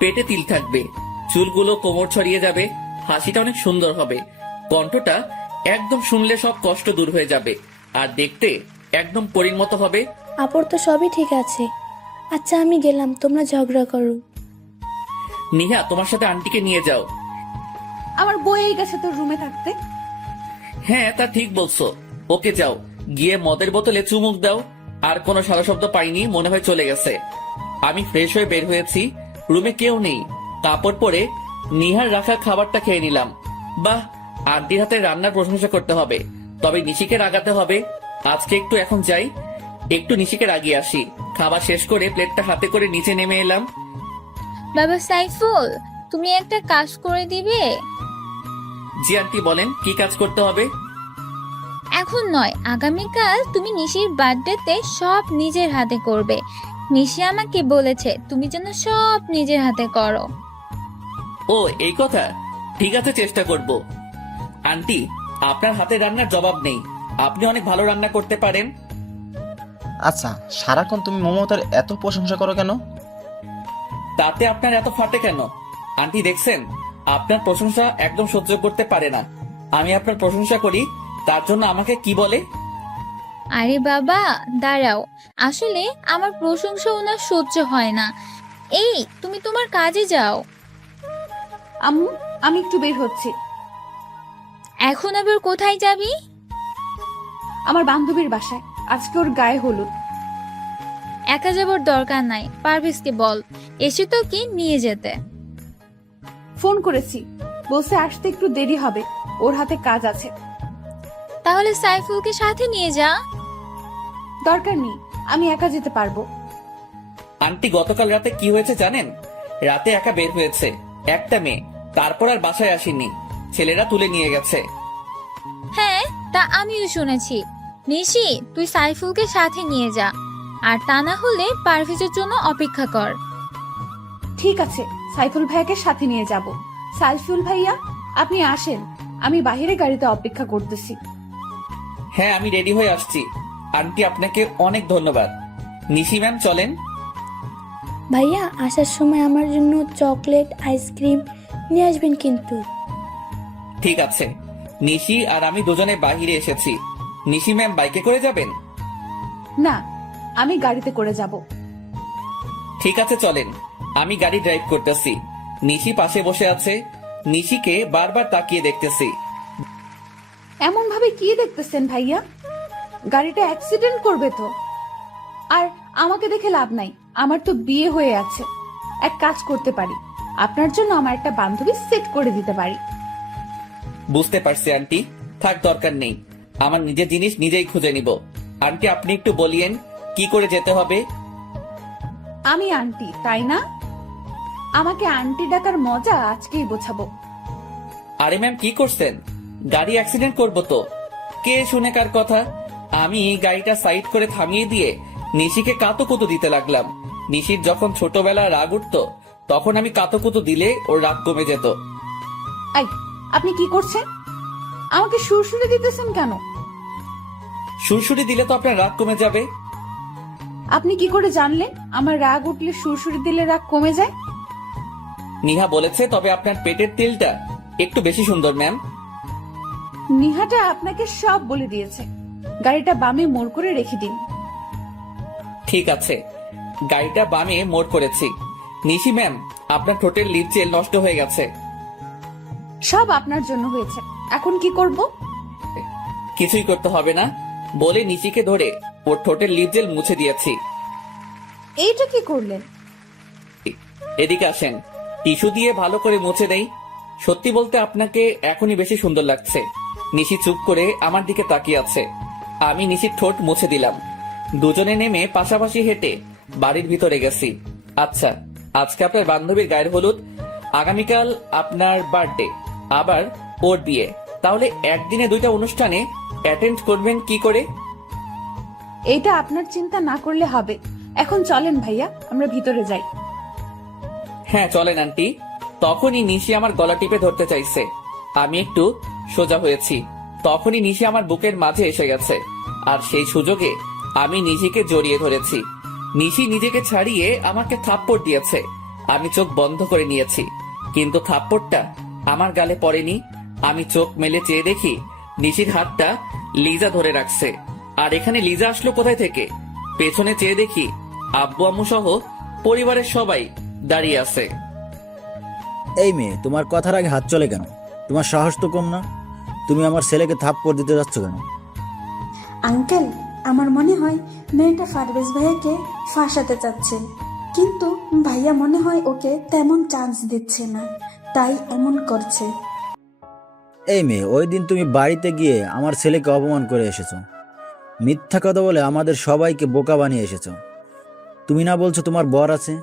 পেটে তিল থাকবে, চুলগুলো কোমর ছড়িয়ে যাবে, হাসিটা অনেক সুন্দর হবে, কণ্ঠটা একদম শুনলে সব কষ্ট দূর হয়ে যাবে, আর দেখতে একদম পরীর মতো হবে। আপুর তো সবই ঠিক আছে। আচ্ছা আমি গেলাম, তোমরা ঝগড়া করো। নিহা তোমার সাথে আন্টিকে নিয়ে যাও। আমার বইয়ের কাছে তোর রুমে থাকতে। হ্যাঁ তা ঠিক বলছো, ওকে যাও, গিয়ে মদের বোতলে চুমুক দাও। আর কোনো সারা শব্দ পাইনি, মনে হয় চলে গেছে। আমি ফ্রেশ হয়ে বের হয়েছি, রুমে কেউ নেই। কাপড় পরে নিহার রাখা খাবারটা খেয়ে নিলাম। বাহ, আন্টির হাতে রান্নার প্রশংসা করতে হবে, তবে নিশিকে রাগাতে হবে। আজকে একটু এখন যাই, একটু নিশিকে রাগিয়ে আসি। খাবার শেষ করে প্লেটটা হাতে করে নিচে নেমে এলাম। বাবা সাইফুল, তুমি একটা কাজ করে দিবে? জি আন্টি, বলেন কি কাজ করতে হবে? এখন নয়, আগামীকাল তুমি নিশির বার্থডেতে সব নিজের হাতে করবে। নিশি আমাকে বলেছে তুমি যেন সব নিজের হাতে করো। ও এই কথা, ঠিক আছে, চেষ্টা করব। আন্টি, আপনার হাতে রান্নার জবাব নেই, আপনি অনেক ভালো রান্না করতে পারেন। আচ্ছা, সারাক্ষণ তুমি মমতার এত প্রশংসা করো কেন? তাতে আপনার এত ফাটে কেন? আন্টি দেখছেন, আপনার প্রশংসা একদম সহ্য করতে পারে না। আমি আপনার প্রশংসা করি, তার জন্য আমাকে কি বলে? আরে বাবা দাঁড়াও, আসলে আমার প্রশংসা ওনার সহ্য হয় না। এই তুমি তোমার কাজে যাও। আম্মু, আমি একটু বের হচ্ছি। এখন আবার কোথায় যাবি? আমার বান্ধবীর বাসায়, আজকে ওর গায়ে হলুদ। একা যাবার দরকার নাই, পারভেজকে বল এসে তো কি নিয়ে যেতে। ফোন করেছি, বলছে আসতে একটু দেরি হবে, ওর হাতে কাজ আছে। তাহলে সাইফুলকে সাথে নিয়ে যা। দরকার নেই, আমি একা যেতে পারবো। আন্টি, গতকাল রাতে কি হয়েছে জানেন? রাতে একা বের হয়েছে একটা মেয়ে, তারপর আর বাসায় আসেনি, ছেলেরা তুলে নিয়ে গেছে। হ্যাঁ, তা আমিও শুনেছি। নিশি, তুই সাইফুলকে সাথে নিয়ে যা, আর তা না হলে পারভেজের জন্য অপেক্ষা কর। ঠিক আছে, সাইফুল ভাইয়াকে সাথে নিয়ে যাব। সাইফুল ভাইয়া, আপনি আসেন, আমি বাইরে গাড়িতে অপেক্ষা করতেছি। হ্যাঁ, আমি রেডি হয়ে আসছি। আন্টি, আপনাকে অনেক ধন্যবাদ। নিশি ম্যাম, চলেন। ভাইয়া আসার সময় আমার জন্য চকলেট আইসক্রিম নিয়ে আসবেন কিন্তু। ঠিক আছে। নিশি আর আমি দুজনে বাহিরে এসেছি। নিশি ম্যাম বাইকে করে যাবেন? না, আমি গাড়িতে করে যাব। ঠিক আছে, চলেন। আমি গাড়ি ড্রাইভ করতেছি, নিশি পাশে বসে আছে। নিশিকে বারবার তাকিয়ে দেখতেছি। এমন ভাবে কি দেখতেছেন ভাইয়া? গাড়িটা অ্যাক্সিডেন্ট করবে তো। আর আমাকে দেখে লাভ নাই, আমার তো বিয়ে হয়ে আছে। এক কাজ করতে পারি, আপনার জন্য আমার একটা বান্ধবী সেট করে দিতে পারি। বুঝতে পারছি আন্টি, থাক, দরকার নেই। আমার নিজের জিনিস নিজেই খুঁজে নিব। আন্টি, আপনি একটু বলিয়েন কি করে যেতে হবে? আমি আন্টি, তাই না? আমাকে আন্টি ডাকার মজা আজকেই বোঝাবো। আরে ম্যাম, কি করছেন? গাড়ি অ্যাক্সিডেন্ট করবো তো। কে শুনে কার কথা? আমি গাড়িটা সাইড করে থামিয়ে দিয়ে নিশিকে কাতুকুতু দিতে লাগলাম। নিশির যখন ছোটবেলা রাগ উঠতো, তখন আমি কাতুকুতু দিলে ওর রাগ কমে যেত। আই, আপনি কি করছেন? আমাকে সুরসুরে দিতেছেন কেন? সুরসুরি দিলে তো আপনার রাগ কমে যাবে। আপনি কি করে জানলেন আমার রাগ উঠলে সুরসুরি দিলে রাগ কমে যায়? নিহা বলেছে, তবে আপনার পেটের তেলটা একটু বেশি সুন্দর ম্যাম। নিহাটা আপনাকে সব বলে দিয়েছে। গাড়িটা বামে মোড় করে রেখে দিন। ঠিক আছে, গাড়িটা বামে মোড় করেছি। নিশি ম্যাম, আপনার ঠোঁটের লিপ জেল নষ্ট হয়ে গেছে। সব আপনার জন্য হয়েছে, এখন কি করব? কিছুই করতে হবে না বলে নিশিকে ধরে ওর ঠোঁটের লিপ জেল মুছে দিয়েছি। এইটা কি করলেন? এদিকে আসেন, টিস্যু দিয়ে ভালো করে মুছে দেই। সত্যি বলতে আপনাকে এখনই বেশি সুন্দর লাগছে। নিশি চুপ করে আমার দিকে তাকিয়ে আছে। আমি নিশির ঠোঁট মুছে দিলাম। দুজনে নেমে পাশাপাশি হেঁটে বাড়ির ভিতরে গেছি। আচ্ছা, আজকে আপনার বান্ধবীর গায়ের হলুদ, আগামীকাল আপনার বার্থডে, আবার ওর বিয়ে, তাহলে একদিনে দুইটা অনুষ্ঠানে অ্যাটেন্ড করবেন কি করে? এইটা আপনার চিন্তা না করলে হবে। এখন চলেন ভাইয়া, আমরা ভিতরে যাই। হ্যাঁ চলেন আন্টি। তখনই নিশি আমার গলা টিপে ধরতে চাইছে। আমি একটু সোজা হয়েছি, তখনই নিশি আমার বুকের মাঝে এসে গেছে, আর সেই সুযোগে আমি নিশিকে জড়িয়ে ধরেছি। নিশি নিজেকে ছাড়িয়ে আমাকে থাপ্পড় দিয়েছে। আমি চোখ বন্ধ করে নিয়েছি, কিন্তু থাপ্পড়টা আমার গালে পড়েনি। আমি চোখ মেলে চেয়ে দেখি নিশির হাতটা লিজা ধরে রাখছে। আর এখানে লিজা আসলো কোথায় থেকে? পেছনে চেয়ে দেখি আব্বু আম্মু সহ পরিবারের সবাই দাঁড়িয়ে আছে। এই মেয়ে, তোমার কথার আগে হাত চলে কেন? তোমার সাহস তো কম না। তুমি আমার ছেলেকে থাপ্পড় দিতে যাচ্ছ কেন? আঙ্কেল, আমার মনে হয় মেয়েটা পারভেজ ভাইয়াকে ফাঁসাতে চাচ্ছে। কিন্তু ভাইয়া মনে হয় ওকে তেমন চান্স দিচ্ছে না, তাই এমন করছে। এই মেয়ে, ওই দিন তুমি বাড়িতে গিয়ে আমার ছেলেকে অপমান করে এসেছো, মিথ্যা কথা বলে আমাদের সবাইকে বোকা বানিয়ে এসেছো। তুমি না বলছো তোমার বর আছে,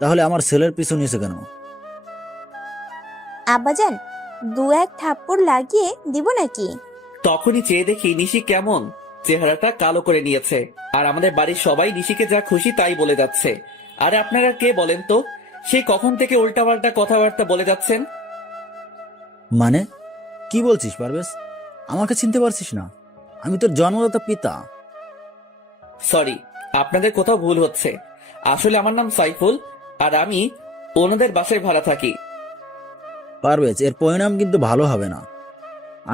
তাহলে আমার ছেলের পিছু নিয়েছো কেন? আব্বাজান, দু এক থাপ্পড় লাগিয়ে দিব নাকি? তখনই চেয়ে দেখি নিশি কেমন চেহারাটা কালো করে নিয়েছে, আর আমাদের বাড়ির সবাই নিশিকে যা খুশি তাই বলে যাচ্ছে। আরে আপনারা কে বলেন তো? সেই কখন থেকে উল্টাপাল্টা কথাবার্তা বলে যাচ্ছেন? মানে কি বলছিস পারভেজ? আমাকে চিনতে পারছিস না? আমি তোর জন্মদাতা পিতা। সরি, আপনাদের কোথাও ভুল হচ্ছে। আসলে আমার নাম সাইফুল, আর আমি ওনাদের বাসায় ভাড়া থাকি। পারভেজ, এর পরিণাম কিন্তু ভালো হবে না।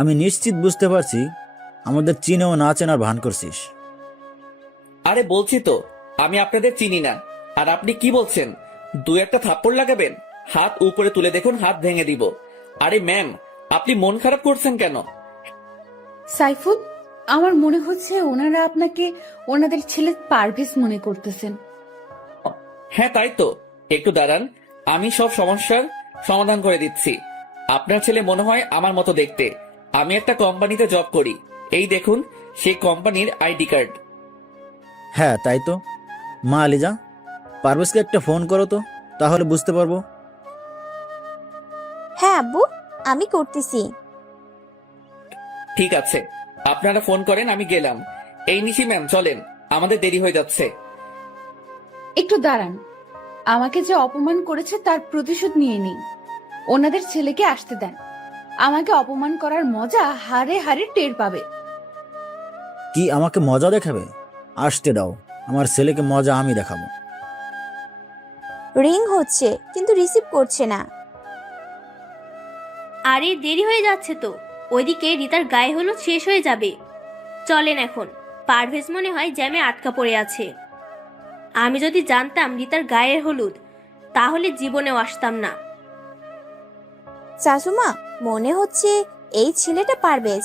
আমি নিশ্চিত বুঝতে পারছি আমাদের চিনেও না চেনার ভান করছিস। আরে বলছি তো আমি আপনাদের চিনি না। আর আপনি কি বলছেন দু একটা থাপ্পড় লাগাবেন? হাত উপরে তুলে দেখুন, হাত ভেঙে দিব। আরে ম্যাম, আপনি মন খারাপ করছেন কেন? সাইফুল, আমার মনে হচ্ছে ওনারা আপনাকে ওনাদের ছেলে পারভেজ মনে করতেছেন। হ্যাঁ তাই তো, একটু দাঁড়ান, আমি সব সমস্যার সমাধান করে দিচ্ছি। আপনার ছেলে মনে হয় আমার মতো দেখতে। আমি একটা কোম্পানিতে জব করি, এই দেখুন সেই কোম্পানির আইডি কার্ড। হ্যাঁ তাই তো। মা আলিজা, পারভেজকে একটা ফোন করো তো, তাহলে বুঝতে পারবো। হ্যাঁ আব্বু, আমি করতেছি। ঠিক আছে, আপনারা ফোন করেন, আমি গেলাম। এই নিশি ম্যাম চলেন, আমাদের দেরি হয়ে যাচ্ছে। একটু দাঁড়ান, আমাকে যে অপমান করেছে তার প্রতিশোধ নিয়ে নিই। ওনাদের ছেলেকে আসতে দেন, আমাকে অপমান করার মজা হারে হারে টের পাবে। কি আমাকে মজা দেখাবে? আসতে দাও, আমার ছেলেকে মজা আমি দেখাবো। রিং হচ্ছে কিন্তু রিসিভ করছে না। আরে দেরি হয়ে যাচ্ছে তো, ওইদিকে রিতার গায়ে হলুদ শেষ হয়ে যাবে। চলেন এখন, পারভেজ মনে হয় জ্যামে আটকা পড়ে আছে। আমি যদি জানতাম রিতার গায়ের হলুদ, তাহলে জীবনেও আসতাম না। শাশুমা, মনে হচ্ছে এই ছেলেটা পারভেজ।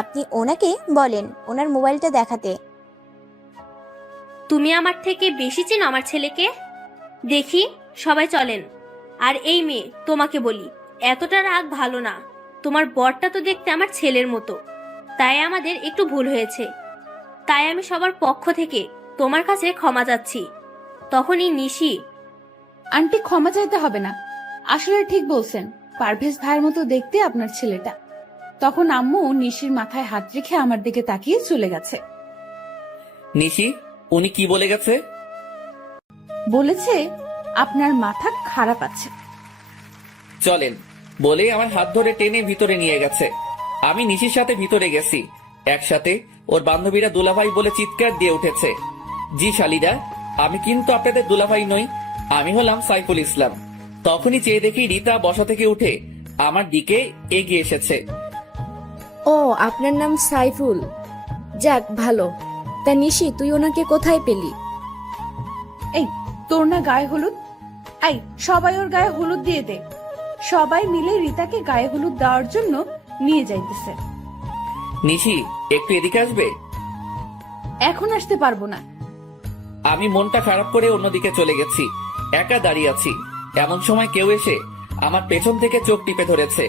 আপনি ওনাকে বলেন ওনার মোবাইলটা দেখাতে। তুমি আমার থেকে বেশি চেনো আমার ছেলেকে। দেখি, সবাই চলেন। আর এই মেয়ে, তোমাকে বলি, এতটা রাগ ভালো না। তোমার বরটা তো দেখতে আমার ছেলের মতো, তাই আমাদের একটু ভুল হয়েছে। তাই আমি সবার পক্ষ থেকে তোমার কাছে ক্ষমা চাচ্ছি। তখনই নিশি, আন্টি, ক্ষমা চাইতে হবে না, আসলে ঠিক বলছেন, পারভেজ ভাইয়ের মতো দেখতে আপনার ছেলেটা। তখন আম্মু নিশির মাথায় হাত রেখে আমার দিকে তাকিয়ে চলে গেছে। নিশি, উনি কি বলে গেছে? বলেছে আপনার মাথা খারাপ আছে। চলেন বলে আমার হাত ধরে টেনে ভিতরে নিয়ে গেছে। আমি নিশির সাথে ভিতরে গেছি, একসাথে ওর বান্ধবীরা দুলাভাই বলে চিৎকার দিয়ে উঠেছে। জি শালিরা, আমি কিন্তু আপনাদের দুলাভাই নই, আমি হলাম সাইফুল ইসলাম। তখনই চেয়ে দেখি রিতা বসা থেকে উঠে আমার দিকে এগিয়ে এসেছে। ও, আপনার নাম সাইফুল? যাক ভালো। তা নিশি, তুই ওনাকে কোথায় পেলি? এই, তোর না গায়ে হলুদ? এই, সবাই ওর গায়ে হলুদ দিয়ে দে। সবাই মিলে রিতাকে গায়ে হলুদ দেওয়ার জন্য নিয়ে যাইতেছে। নিশি, একটু এদিকে আসবে? এখন আসতে পারবো না। আমি মনটা খারাপ করে অন্যদিকে চলে গেছি, একা দাঁড়িয়ে আছি। এমন সময় কেউ এসে আমার পেছন থেকে চোখ টিপে ধরেছে।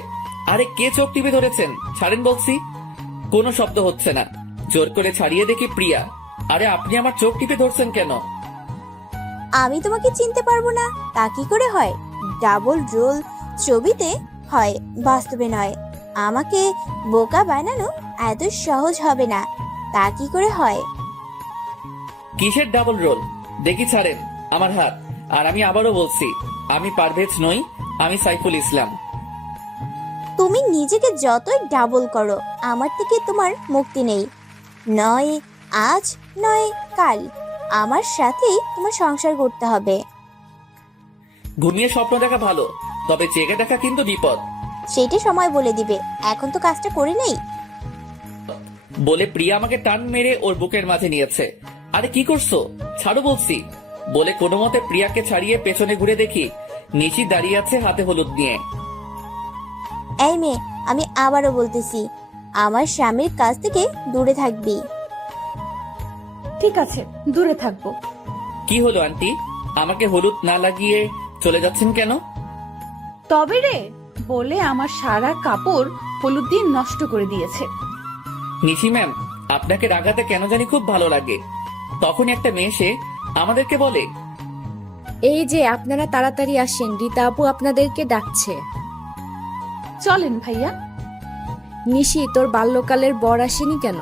আরে কে চোখ টিপে ধরেছেন? ছাড়েন বলছি। কোনো শব্দ হচ্ছে না, জোর করে ছাড়িয়ে দেখি প্রিয়া। আরে আপনি আমার চোখ টিপে ধরছেন কেন? আমি তোমাকে চিনতে পারবো না তা কি করে হয়? ডাবল রোল ছবিতে হয়, বাস্তবে নয়। আমাকে বোকা বানানো এত সহজ হবে না, তা কি করে হয়? কিসের ডাবল রোল? দেখি ছাড়েন আমার হাত। আর আমি আবারও বলছি, আমি পারভেজ নই, আমি সাইফুল ইসলাম। তুমি নিজেকে যতই ডাবল করো, আমার থেকে তোমার মুক্তি নেই। নয় আজ, নয় কাল, আমার সাথেই তোমার সংসার করতে হবে। ঘুমিয়ে স্বপ্ন দেখা ভালো, তবে জেগে দেখা কিন্তু বিপদ। সেটা সময় বলে দিবে, এখন তো কাজটা করে নেই। বলে প্রিয়া আমাকে টান মেরে ওর বুকের মাঝে নিয়েছে। আরে কি করছো? ছাড়ো বলছি। বলে কোনো মতে প্রিয়াকে ছাড়িয়ে পেছনে ঘুরে দেখি নিশি দাঁড়িয়ে আছে হাতে হলুদ নিয়ে। এই মেয়ে, আমি আবারও বলতেছি, আমার স্বামীর কাছ থেকে দূরে থাকবি। ঠিক আছে, দূরে থাকবো। কি হলো আন্টি? আমাকে হলুদ না লাগিয়ে চলে যাচ্ছেন কেন? তবে রে বলে আমার সারা কাপড় হলুদ দিয়ে নষ্ট করে দিয়েছে। নিশি ম্যাম, আপনাকে রাগাতে কেন জানি খুব ভালো লাগে। তখন একটা মেয়ে এসে আমাদেরকে বলে, এই যে আপনারা তাড়াতাড়ি আসেন, রীতা আপু আপনাদেরকে ডাকছে। চলেন ভাইয়া। নিশি, তোর বাল্যকালের বর আসেনি কেন?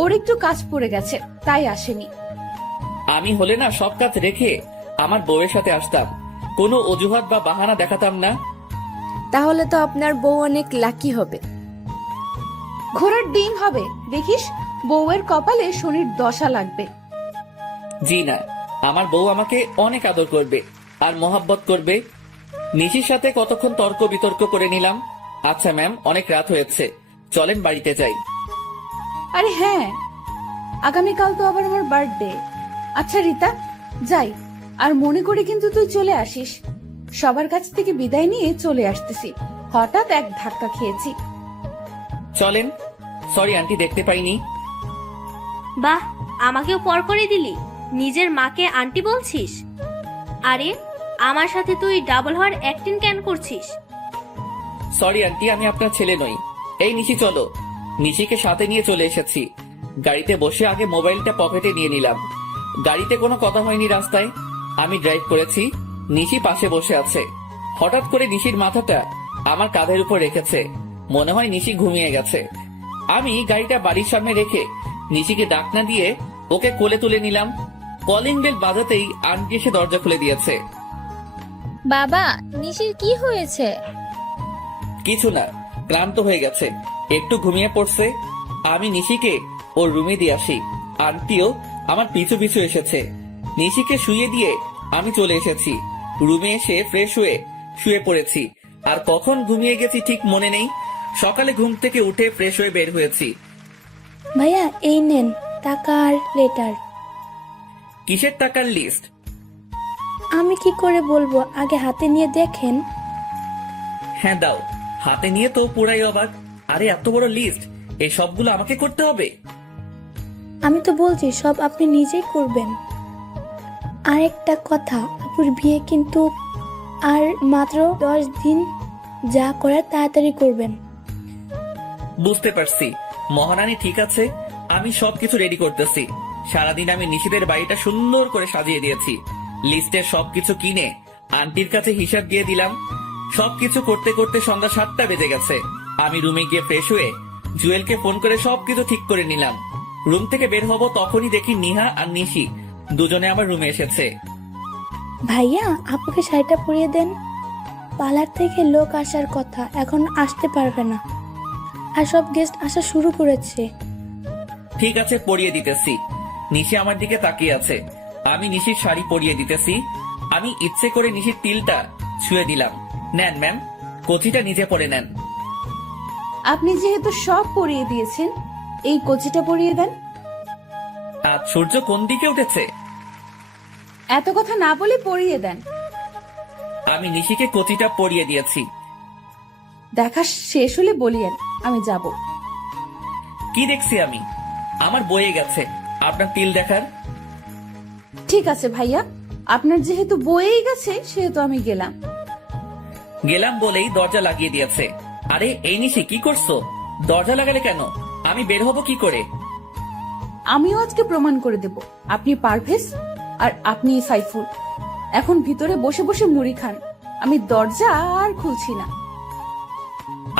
ওর একটু কাজ পড়ে গেছে, তাই আসেনি। আমি হলে না সব কাজ রেখে আমার বউয়ের সাথে আসতাম, কোনো অজুহাত বা বাহানা দেখাতাম না। তাহলে তো আপনার বউ অনেক লাকি হবে। ঘোড়ার ডিম হবে, দেখিস বউয়ের কপালে শনির দশা লাগবে। জি না, আমার বউ আমাকে অনেক আদর করবে আর মোহাব্বত করবে। নিশির সাথে কতক্ষণ তর্ক বিতর্ক করে নিলাম। আচ্ছা ম্যাম, অনেক রাত হয়েছে, চলেন বাড়িতে যাই। আরে হ্যাঁ, আগামীকাল তো আবার আমার বার্থডে। আচ্ছা রীতা, যাই। আর মনে করে কিন্তু তুই চলে আসিস। সবার কাছ থেকে বিদায় নিয়ে চলে আসতেছি, হঠাৎ এক ধাক্কা খেয়েছি। চলেন। সরি আন্টি, দেখতে পাইনি। বাহ, আমাকেও পর করে দিলি। নিজের মাকে আন্টি বলছিস? আরে আমার সাথে তুই ডাবল হওয়ার অ্যাক্টিং কেন করছিস? সরি আন্টি, আমি আপনার ছেলে নই। এই নিশি চলো। নিশিকে সাথে নিয়ে চলে এসেছি। গাড়িতে বসে আগে মোবাইলটা পকেটে নিয়ে নিলাম। গাড়িতে কোনো কথা হয়নি রাস্তায়। আমি ড্রাইভ করেছি, নিশি পাশে বসে আছে। হঠাৎ করে নিশির মাথাটা আমার কাঁধের উপর রেখেছে। মনে হয় নিশি ঘুমিয়ে গেছে। আমি গাড়িটা বাড়ির সামনে রেখে নিশিকে ডাক না দিয়ে ওকে কোলে তুলে নিলাম। কলিং বেল বাজাতেই আন্টি এসে দরজা খুলে দিয়েছে। বাবা, নিশির কি হয়েছে? কিছু না, ক্লান্ত হয়ে গেছে, একটু ঘুমিয়ে পড়ছে। আমি নিশিকে ওর রুমে দিয়ে আসি। আন্টিও আমার পিছু পিছু এসেছে। নিশিকে শুয়ে দিয়ে আমি চলে এসেছি। রুমে এসে ফ্রেশ হয়ে শুয়ে পড়েছি। আর কখন ঘুমিয়ে গেছি ঠিক মনে নেই। সকালে ঘুম থেকে উঠে ফ্রেশ হয়ে বের হয়েছি। ভাইয়া এই নেন টাকা আর লেটার। কিসের টাকার লিস্ট? আমি কি করে বলবো, আগে হাতে নিয়ে দেখেন। হ্যাঁ দাও। হাতে নিয়ে তো পুরাই অবাক। আরে এত বড় লিস্ট, এই সবগুলো আমাকে করতে হবে? আমি তো বলছি সব আপনি নিজেই করবেন। আর একটা কথা, আপুর বিয়ে কিন্তু আর মাত্র 10 দিন, যা করার তাড়াতাড়ি করবেন। বুঝতে পারছি মহারানী, ঠিক আছে, আমি সবকিছু রেডি করতেছি। সারাদিন আমি নিশিদের বাড়িটা সুন্দর করে সাজিয়ে দিয়েছি। লিস্টের সবকিছু কিনে আন্টির কাছে হিসাব দিয়ে দিলাম। সবকিছু করতে করতে সন্ধ্যা 7টা বেজে গেছে। আমি রুমে গিয়ে ফ্রেশ হয়ে জুয়েলকে ফোন করে সবকিছু ঠিক করে নিলাম। রুম থেকে বের হব তখনই দেখি নিহা আর নিশি দুজনে আমার রুমে এসেছে। ভাইয়া আপুকে শাড়িটা পরিয়ে দেন। পার্লার থেকে লোক আসার কথা, এখন আসতে পারবে না। আর সব গেস্ট আসা শুরু করেছে। ঠিক আছে, পরিয়ে দিতেছি। নিশি আমার দিকে তাকিয়ে আছে। আমি নিশির শাড়ি পরিয়ে দিতেছি। আমি ইচ্ছে করে নিশির তিলটা ছুঁয়ে দিলাম। নেন ম্যাম, কচিটা নিজে পরে নেন। আপনি যেহেতু সব পরিয়ে দিয়েছেন, এই কচিটা পরিয়ে দেন। আজ সূর্য কোন দিকে উঠেছে? এত কথা না বলে পরিয়ে দেন। আমি নিশিকে কচিটা পরিয়ে দিয়েছি। দেখা শেষ হলে বলিয়েন, আমি যাব। কি দেখছি আমি? আমার বয়ে গেছে আপনার তিল দেখার। ঠিক আছে ভাইয়া, আপনার যেহেতু বয়েই গেছে সেহেতু আমি গেলাম। গেলাম বলেই দরজা লাগিয়ে দিয়েছে। আরে এই নিশি, কি করছো? দরজা লাগালে কেন? আমি বের হব কি করে? আমিও আজকে প্রমাণ করে দেব আপনি পারভেজ আর আপনি সাইফুল। এখন ভিতরে বসে বসে মুড়ি খান, আমি দরজা আর খুলছি না।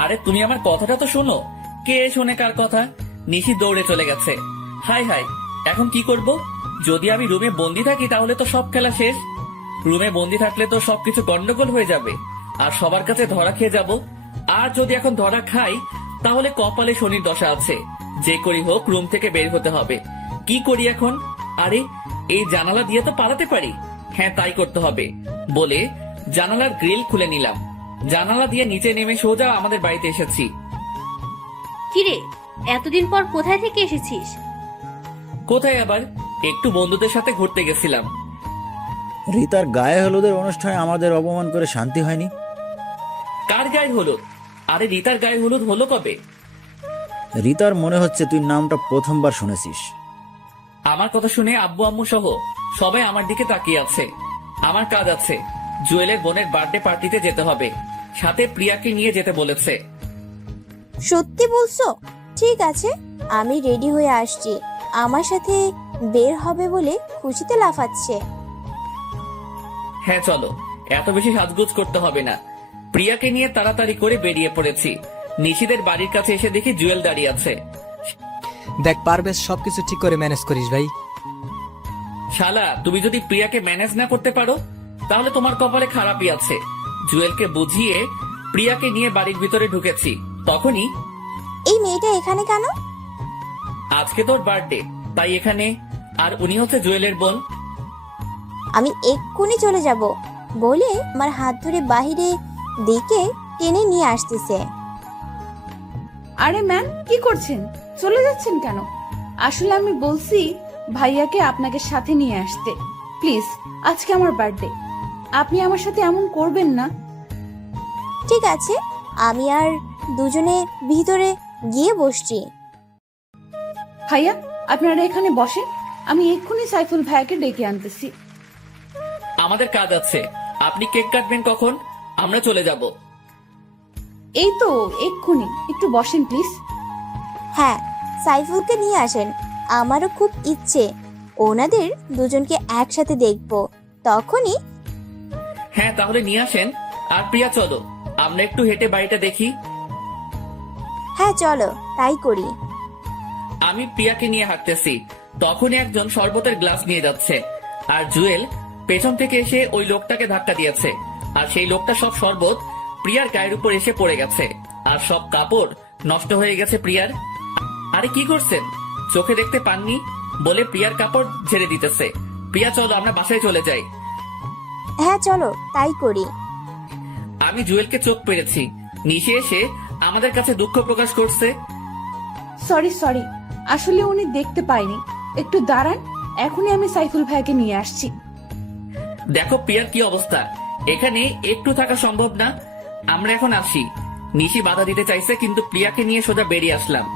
আরে তুমি আমার কথাটা তো শোনো। কে শোনে কার কথা? নিশি দৌড়ে চলে গেছে। হাই হাই, এখন কি করব? যদি আমি রুমে বন্দি থাকি তাহলে তো সব খেলা শেষ। রুমে বন্দি থাকলে তো সবকিছু গন্ডগোল হয়ে যাবে আর সবার কাছে ধরা খেয়ে যাব। আর যদি এখন ধরা খাই তাহলে কপালে শনির দশা আছে। যে করি হোক রুম থেকে বের হতে হবে। কি করি এখন? আরে এই জানালা দিয়ে তো পালাতে পারি। হ্যাঁ, তাই করতে হবে বলে জানালার গ্রিল খুলে নিলাম। জানালা দিয়ে নিচে নেমে সোজা আমাদের বাড়িতে এসেছি। কিরে, এতদিন পর কোথায় থেকে এসেছিস? কোথায় আবার, একটু বন্ধুদের সাথে ঘুরতে গেছিলাম। রীতার গায়ে হলুদের অনুষ্ঠানে আমাদের অপমান করে শান্তি হয়নি। কার গায়ে হলুদ? আরে রীতার গায়ে হলুদ হলো কবে? রীতার মনে হচ্ছে তুই নামটা প্রথমবার শুনেছিস। আমার কথা শুনে আব্বু আম্মু সহ সবাই আমার দিকে তাকিয়ে আছে। আমার কাজ আছে, জুয়েলের বোনের বার্থডে পার্টিতে যেতে হবে, সাথে প্রিয়াকে নিয়ে যেতে বলেছে। সত্যি বলছো? ঠিক আছে, আমি রেডি হয়ে আসছি। আমার সাথে বের হবে বলে খুশিতে লাফাচ্ছে। হ্যাঁ চলো, এত বেশি সাজগোজ করতে হবে না। প্রিয়াকে নিয়ে তাড়াতাড়ি করে বেরিয়ে পড়েছি। নিশিদের বাড়ির কাছে এসে দেখি জুয়েল দাঁড়িয়ে আছে। দেখ পারবেশ, সবকিছু ঠিক করে ম্যানেজ করিস ভাই। শালা, তুমি যদি প্রিয়াকে ম্যানেজ না করতে পারো তাহলে তোমার কপালে খারাপই আছে। জুয়েলকে বুঝিয়ে প্রিয়াকে নিয়ে বাড়ির ভিতরে ঢুকেছি, তখনই এই মেয়েটা এখানে কেন? আজকে তোর বার্থডে, তাই এখানে। আর উনি হচ্ছে জুয়েলের বোন। আমি এক্ষুনি চলে যাব বলে আমার হাত ধরে বাহিরে দিকে টেনে নিয়ে আসতেছে। আরে ম্যাম, কি করছেন? চলে যাচ্ছেন কেন? আসলে আমি বলছি ভাইয়াকে আপনাকে সাথে নিয়ে আসতে। প্লিজ, আজকে আমার বার্থডে, আপনি আমার সাথে এমন করবেন না। ঠিক আছে, আমি আর দুজনে ভিতরে গিয়ে বসছি। ভাইয়া, আপনারা এখানে বসেন, আমি এক্ষুনি সাইফুল ভাইয়াকে ডেকে আনতেছি। আমাদের কাজ আছে, আপনি কেক কাটবেন কখন? আমরা চলে যাব। এই তো এক্ষুনি, একটু বসেন প্লিজ। হ্যাঁ, সাইফুলকে নিয়ে আসেন। আমারও খুব ইচ্ছে ওনাদের দুজনকে একসাথে দেখবো। তখনই হ্যাঁ তাহলে নিয়ে আসেন। আর প্রিয়া চলো, আমরা একটু হেঁটে বাড়িটা দেখি। হ্যাঁ চলো, তাই করি। আমি প্রিয়াকে নিয়ে হাঁটতেছি, তখনই একজন শরবতের গ্লাস নিয়ে যাচ্ছে। আর জুয়েল পেছন থেকে এসে ওই লোকটাকে ধাক্কা দিয়েছে। আর সেই লোকটা সব শরবত প্রিয়ার গায়ের উপর এসে পড়ে গেছে। আর সব কাপড় নষ্ট হয়ে গেছে প্রিয়ার। আরে কি করছেন, চোখে দেখতে পাননি বলে প্রিয়ার কাপড় ঝেড়ে দিতেছে। প্রিয়া চলো, আমরা বাসায় চলে যাই। হ্যাঁ চলো, তাই করি। আমি জুয়েলকে চোখ পেরেছি। নিশে এসে আমাদের কাছে দুঃখ প্রকাশ করছে। সরি, আসলে উনি দেখতে পায়নি। একটু দাঁড়ান, এখনই আমি সাইফুল ভাইয়াকে নিয়ে আসছি। দেখো প্রিয়ার কি অবস্থা, এখানে একটু থাকা সম্ভব না। আমরা এখন আসি। নিশি বাধা দিতে চাইছে, কিন্তু প্রিয়াকে নিয়ে সোজা বেরিয়ে আসলাম।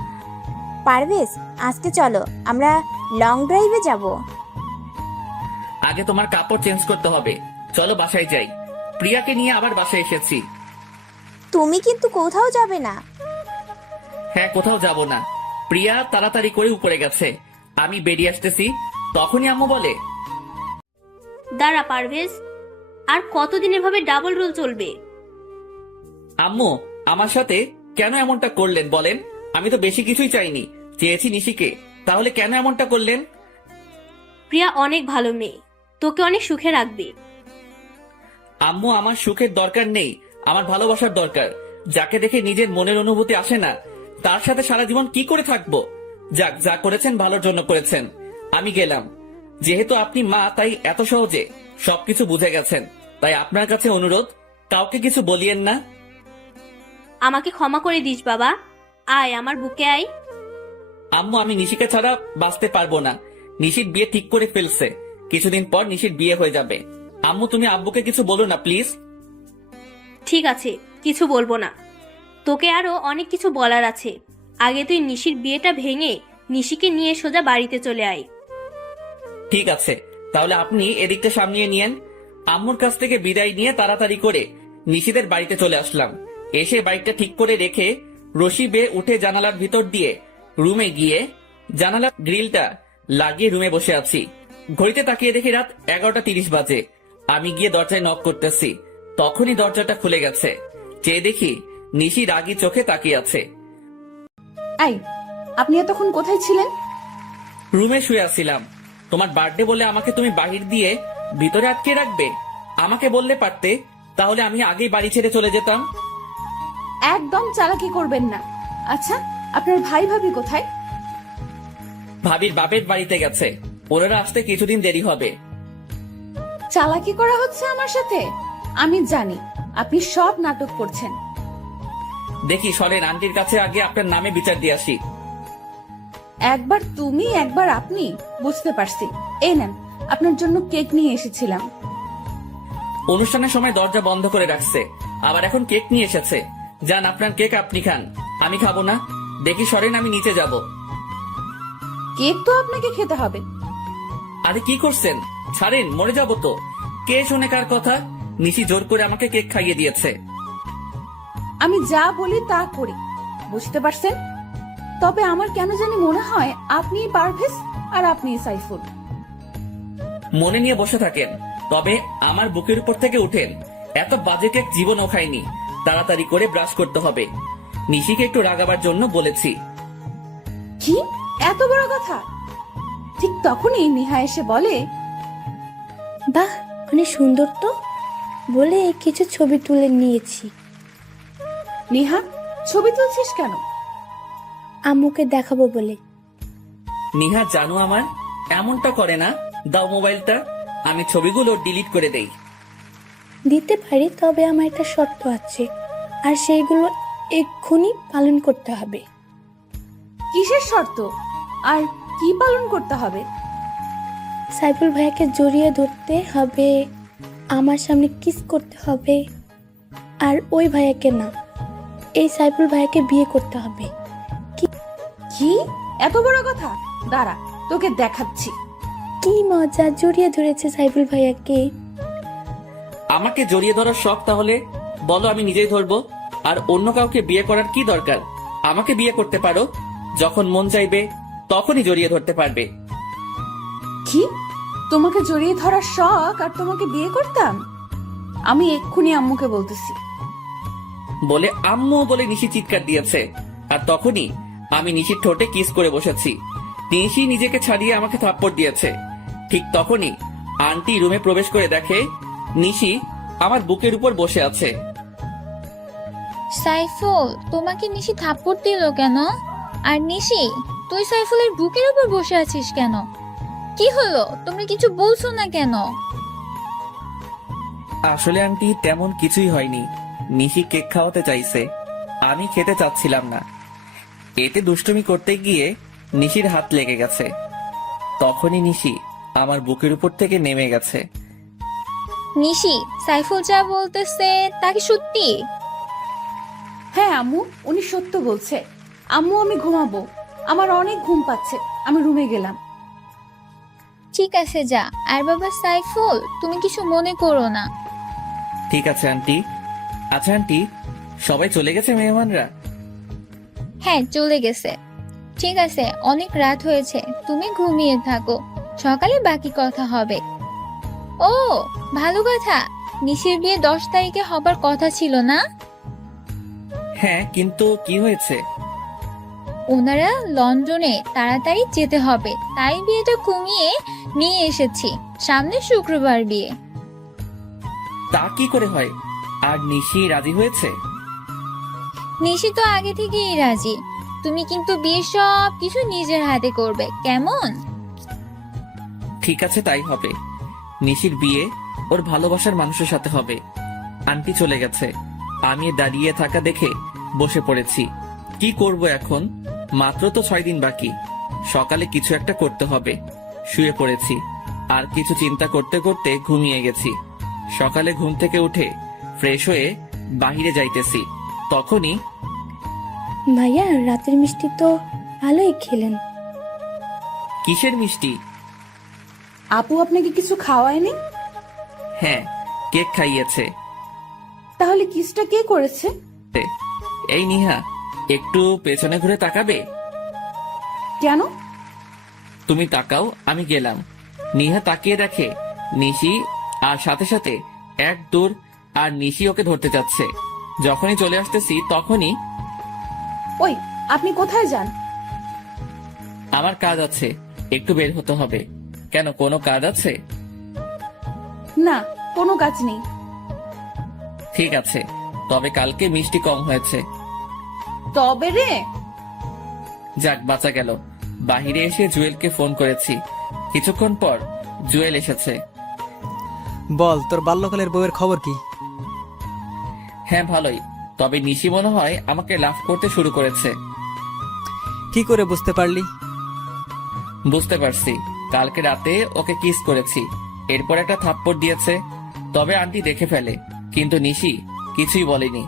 পারভেজ, আজকে চলো আমরা লং ড্রাইভে যাব। আগে তোমার কাপড় চেঞ্জ করতে হবে, চলো বাসায় যাই। প্রিয়াকে নিয়ে আবার বাসায় এসেছি। তুমি কিন্তু কোথাও যাবে না। হ্যাঁ, কোথাও যাব না। প্রিয়া তাড়াতাড়ি করে উপরে গেছে, আমি বেরিয়ে আসতেছি। তখনই আম্মু বলে, দাঁড়া পারভেজ, আর কতদিন এভাবে ডাবল রোল চলবে? আম্মু আমার সাথে কেন এমনটা করলেন বলেন? আমি তো বেশি কিছুই চাইনি, চেয়েছি নিশিকে, তাহলে কেন এমনটা করলেন? প্রিয়া অনেক ভালো মেয়ে, তোকে অনেক সুখে রাখবে। আম্মু, আমার সুখের দরকার নেই, আমার ভালোবাসার দরকার। যাকে দেখে নিজের মনের অনুভূতি আসে না, তার সাথে সারা জীবন কি করে থাকবো? যাক, যা করেছেন ভালোর জন্য করেছেন। আমি গেলাম। যেহেতু আপনি মা, তাই এত সহজে সবকিছু বুঝে গেছেন। তাই আপনার কাছে অনুরোধ, কাউকে কিছু বলিয়েন না। আমাকে ক্ষমা করে দিস বাবা, আয় আমার বুকে আয়। আম্মু, আমি নিশিকে ছাড়া বাঁচতে পারবো না। নিশির বিয়ে ঠিক করে ফেলছে, কিছুদিন পর নিশির বিয়ে হয়ে যাবে। আম্মু, তুমি আব্বুকে কিছু বলো না প্লিজ। ঠিক আছে, কিছু বলবো না। তোকে আরো অনেক কিছু বলার আছে। আগে তুই নিশির বিয়েটা ভেঙে নিশিকে নিয়ে সোজা বাড়িতে চলে আয়। ঠিক আছে, তাহলে আপনি এদিকটা সামলিয়ে নিয়েন। আম্মুর কাছ থেকে বিদায় নিয়ে তাড়াতাড়ি করে নিশিদের বাড়িতে চলে আসলাম। এসে বাইকটা ঠিক করে রেখে রশি বেয়ে উঠে জানালার ভিতর দিয়ে রুমে গিয়ে জানালার গ্রিলটা লাগিয়ে রুমে বসে আছি। ঘড়িতে তাকিয়ে দেখি রাত 11:30 বাজে। আমি গিয়ে দরজায় নক করতেছি, তখনই দরজাটা খুলে গেছে। চেয়ে দেখি নিশি রাগী চোখে তাকিয়ে আছে। আই, আপনি এতক্ষণ কোথায় ছিলেন? রুমে শুয়ে আছিলাম। তোমার বার্থডে বলে আমাকে তুমি বাহির দিয়ে ভিতরে আটকে রাখবে? আমাকে বললে পারতে, তাহলে আমি আগেই বাড়ি ছেড়ে চলে যেতাম। একদম চালাকি করবেন না। আচ্ছা, আপনার ভাই ভাবি কোথায়? ভাবির বাপের বাড়িতে গেছে, ওনারা আসতে কিছুদিন দেরি হবে। চালাকি করা হচ্ছে আমার সাথে? আমি জানি আপনি সব নাটক করছেন। দেখি সরেন, আন্টির কাছে আগে আপনার নামে বিচার দিয়ে আসি। একবার তুমি, একবার আপনি, বুঝতে পারছি। এই নেন, আপনার জন্য কেক নিয়ে এসেছিলাম। অনুষ্ঠানের সময় দরজা বন্ধ করে রাখছে, আবার এখন কেক নিয়ে এসেছে। যান, আপনার কেক আপনি খান, আমি খাবো না। দেখি সরেন, আমি নিচে যাব। কেক তো আপনাকে খেতে হবে, আরে কি করছেন? ছাড়েন, মরে যাবো তো। কে শোনে কার কথা? নিশি জোর করে আমাকে কেক খাইয়ে দিয়েছে। আমি যা বলি তা করি, বুঝতে পারছেন? তবে আমার কেন জানি মনে হয় আপনিই পারভেজ আর আপনিই সাইফুল। মনে নিয়ে বসে থাকেন, তবে আমার বুকের উপর থেকে উঠেন। এত বাজে কেক জীবনও খাইনি। তাড়াতাড়ি করে ব্রাশ করতে হবে। নিশিকে একটু রাগাবার জন্য বলেছি। কি এত বড় কথা? ঠিক তখনই নেহা এসে বলে, বাহ, অনেক সুন্দর তো, বলে কিছু ছবি তুলে নিয়েছি। নেহা ছবি তুলছিস কেন? আম্মুকে দেখাবো বলে। নিহা জানো আমার এমনটা করে না। দাও মোবাইলটা, আমি ছবিগুলো ডিলিট করে দেই। দিতে পারি, তবে আমার একটা শর্ত আছে, আর সেইগুলো এক্ষুনি পালন করতে হবে। কিসের শর্ত আর কি পালন করতে হবে? সাইফুল ভাইয়াকে জড়িয়ে ধরতে হবে, আমার সামনে কিস করতে হবে, আর ওই ভাইয়াকে না, এই সাইফুল ভাইয়াকে বিয়ে করতে হবে। কি এত বড় কথা? দাঁড়া, তোকে দেখাচ্ছি। কি মজা, জড়িয়ে ধরেছে সাইফুল ভাইয়াকে। আমাকে জড়িয়ে ধরার শখ? তাহলে বলো, আমি নিজেই ধরবো। আর অন্য কাউকে বিয়ে করার কি দরকার? আমাকে বিয়ে করতে পারো, যখন মন চাইবে তখনই জড়িয়ে ধরতে পারবে। কি তোমাকে জড়িয়ে ধরার শখ আর তোমাকে বিয়ে করতাম? আমি এক্ষুনি আম্মুকে বলতেছি। বলে আম্মু বলে নিশি চিৎকার দিয়েছে। আর তখনই আমি নিশির ঠোঁটে কিস করে বসেছি। নিশি নিজেকে ছাড়িয়ে আমাকে থাপ্পড় দিয়েছে। ঠিক তখনই আন্টি রুমে প্রবেশ করে দেখে নিশি আমার বুকের উপর বসে আছে। সাইফুল, তোমাকে নিশি থাপ্পড় দিল কেন? আর নিশি, তুই সাইফুলের বুকের উপর বসে আছিস কেন? কি হলো? তোমরা কিছু বলছো না কেন? আসলে আন্টি তেমন কিছুই হয়নি। নিশি কেক খাওয়াতে চাইছে, আমি খেতে চাচ্ছিলাম না। এতে দুষ্টুমি করতে গিয়ে নিশির হাত লেগে গেছে। তখনই নিশি আমার বুকের উপর থেকে নেমে গেছে। নিশি, সাইফুল যা বলতেছে তা কি সত্যি? হ্যাঁ আম্মু, উনি সত্য বলছে। আম্মু আমি ঘুমাবো, আমার অনেক ঘুম পাচ্ছে, আমি রুমে গেলাম। ঠিক আছে যা। আর বাবা সাইফুল, তুমি কিছু মনে করো না। ঠিক আছে আন্টি। আচ্ছা আন্টি, সবাই চলে গেছে মেহমানরা? হ্যাঁ, চলে গেছে। ঠিক আছে, অনেক রাত হয়েছে, তুমি ঘুমিয়ে থাকো, সকালে বাকি কথা হবে। ও ভালো কথা, নিশির বিয়ে 10 তারিখে হবার কথা ছিল না? হ্যাঁ, কিন্তু কি হয়েছে? ওনারা লন্ডনে তাড়াতাড়ি যেতে হবে, তাই বিয়েটা কমিয়ে নিয়ে এসেছি। সামনে শুক্রবার বিয়ে। তা কি করে হয়? আর নিশি রাজি হয়েছে? নিশি তো আগে থেকেই রাজি। তুমি কিন্তু বিয়ে সব কিছু নিজের হাতে করবে, কেমন? ঠিক আছে, তাই হবে। নিশির বিয়ে ওর ভালোবাসার মানুষের সাথে হবে। আন্টি চলে গেছে, আমি দাঁড়িয়ে থাকা দেখে বসে পড়েছি। কি করব এখন? মাত্র তো 6 দিন বাকি। সকালে কিছু একটা করতে হবে। শুয়ে পড়েছি, আর কিছু চিন্তা করতে করতে ঘুমিয়ে গেছি। সকালে ঘুম থেকে উঠে ফ্রেশ হয়ে বাহিরে যাইতেছি, তখনই ভাইয়া, রাতের মিষ্টি তো ভালোই খেলেন। কিসের মিষ্টি? আপু আপনাকে কিছু খাওয়ায়নি? হ্যাঁ, কেক খাইয়েছে। তাহলে কিসটা কে করেছে? এই নিহা, একটু পেছনে ঘুরে তাকাবে? কেন? তুমি তাকাও, আমি গেলাম। নিহা তাকিয়ে দেখে নিশি, আর সাথে সাথে এক দূর, আর নিশি ওকে ধরতে যাচ্ছে। যখনই চলে আসতেছি তখনই, ওই আপনি কোথায় যান? আমার কাজ আছে, একটু বের হতে হবে। কেন, কোনো কাজ আছে? না, কোনো কাজ নেই। ঠিক আছে, তবে কালকে মিষ্টি কম হয়েছে। তবে রে, যাক, বাঁচা গেল। বাহিরে এসে জুয়েলকে ফোন করেছি। কিছুক্ষণ পর জুয়েল এসেছে। বল, তোর বাল্যকালের বউয়ের খবর কি? হ্যাঁ, ভালোই। তবে নিশি মনে হয় আমাকে লাভ করতে শুরু করেছে। কি করে বুঝতে পারলি? বুঝতে পারছি, কালকে রাতে ওকে কিস করেছি, এরপর একটা থাপ্পড় দিয়েছে। তবে আন্টি দেখে ফেলে, কিন্তু নিশি কিছুই বলেনি।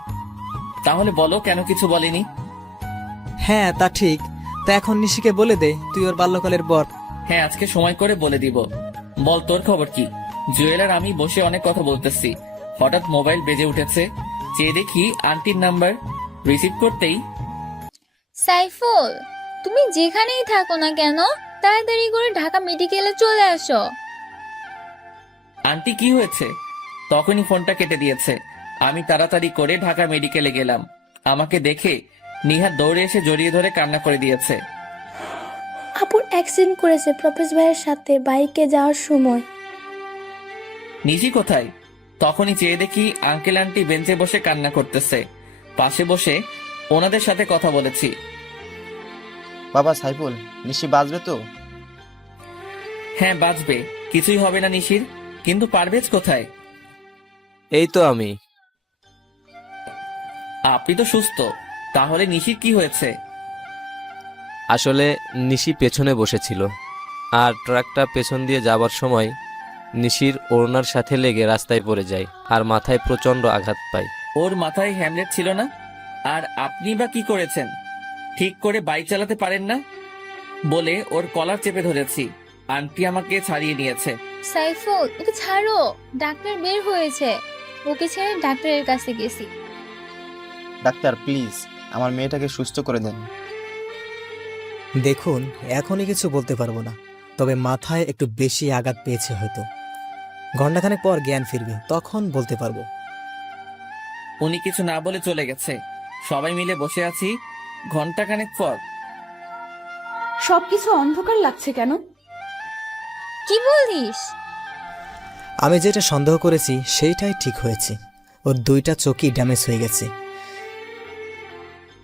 তাহলে বলো, কেন কিছু বলেনি? হ্যাঁ, তা ঠিক। তা এখন নিশিকে বলে দে তুই ওর বাল্যকালের বর। হ্যাঁ, আজকে সময় করে বলে দিব। বল তোর খবর কি? জুয়েল আর আমি বসে অনেক কথা বলতেছি, হঠাৎ মোবাইল বেজে উঠেছে। চেয়ে দেখি আন্টির নাম্বার। রিসিভ করতেই, সাইফুল, তুমি যেখানেই থাকো না কেন তাড়াতাড়ি করে ঢাকা মেডিকেলে চলে আসো। আন্টি কি হয়েছে? তখনই ফোনটা কেটে দিয়েছে। আমি তাড়াতাড়ি করে ঢাকা মেডিকেলে গেলাম। আমাকে দেখে নিহার দৌড়ে এসে জড়িয়ে ধরে কান্না করে দিয়েছে। আপুর অ্যাক্সিডেন্ট করেছে প্রফেস ভাইয়ের সাথে বাইকে যাওয়ার সময়। নিশি কোথায়? তখনই চেয়ে দেখি আঙ্কেল আন্টি বেঞ্চে বসে কান্না করতেছে। পাশে বসে ওনাদের সাথে কথা বলেছি। বাবা সাইফুল, নিশি বাঁচবে তো? হ্যাঁ বাঁচবে, কিছুই হবে না নিশির। কিন্তু পারভেজ কোথায়? এই তো আমি। আপনি তো সুস্থ, তাহলে নিশির কি হয়েছে? আসলে নিশি পেছনে বসেছিল, আর ট্রাকটা পেছন দিয়ে যাবার সময় নিশির ওড়নার সাথে লেগে রাস্তায় পড়ে যায় আর মাথায় প্রচন্ড আঘাত পায়। ওর মাথায় হ্যামলেট ছিল না? আর আপনি বা কি করেছেন? ঠিক করে বাইক চালাতে পারেন না বলে ওর কলার চেপে ধরেছি। আন্টি আমাকে ছাড়িয়ে নিয়েছে। সাইফুল, ওকে ছাড়ো, ডাক্তার বের হয়েছে। ওকে ছেড়ে ডাক্তারের কাছে গেছি। ডাক্তার প্লিজ আমার মেয়েটাকে সুস্থ করে দেন। দেখুন, এখনই কিছু বলতে পারবো না, তবে মাথায় একটু বেশি আঘাত পেয়েছে হয়তো। ঘণ্টাখানেক পর জ্ঞান ফিরবে, তখন বলতে পারবো। উনি কিছু না বলে চলে গেছে। সবাই মিলে বসে আছি। ঘন্টাখানেক পর সবকিছু অন্ধকার লাগছে কেন? কি বলিস? আমি যেটা সন্দেহ করেছি সেইটাই ঠিক হয়েছে। ওর দুইটা চোখই ড্যামেজ হয়ে গেছে।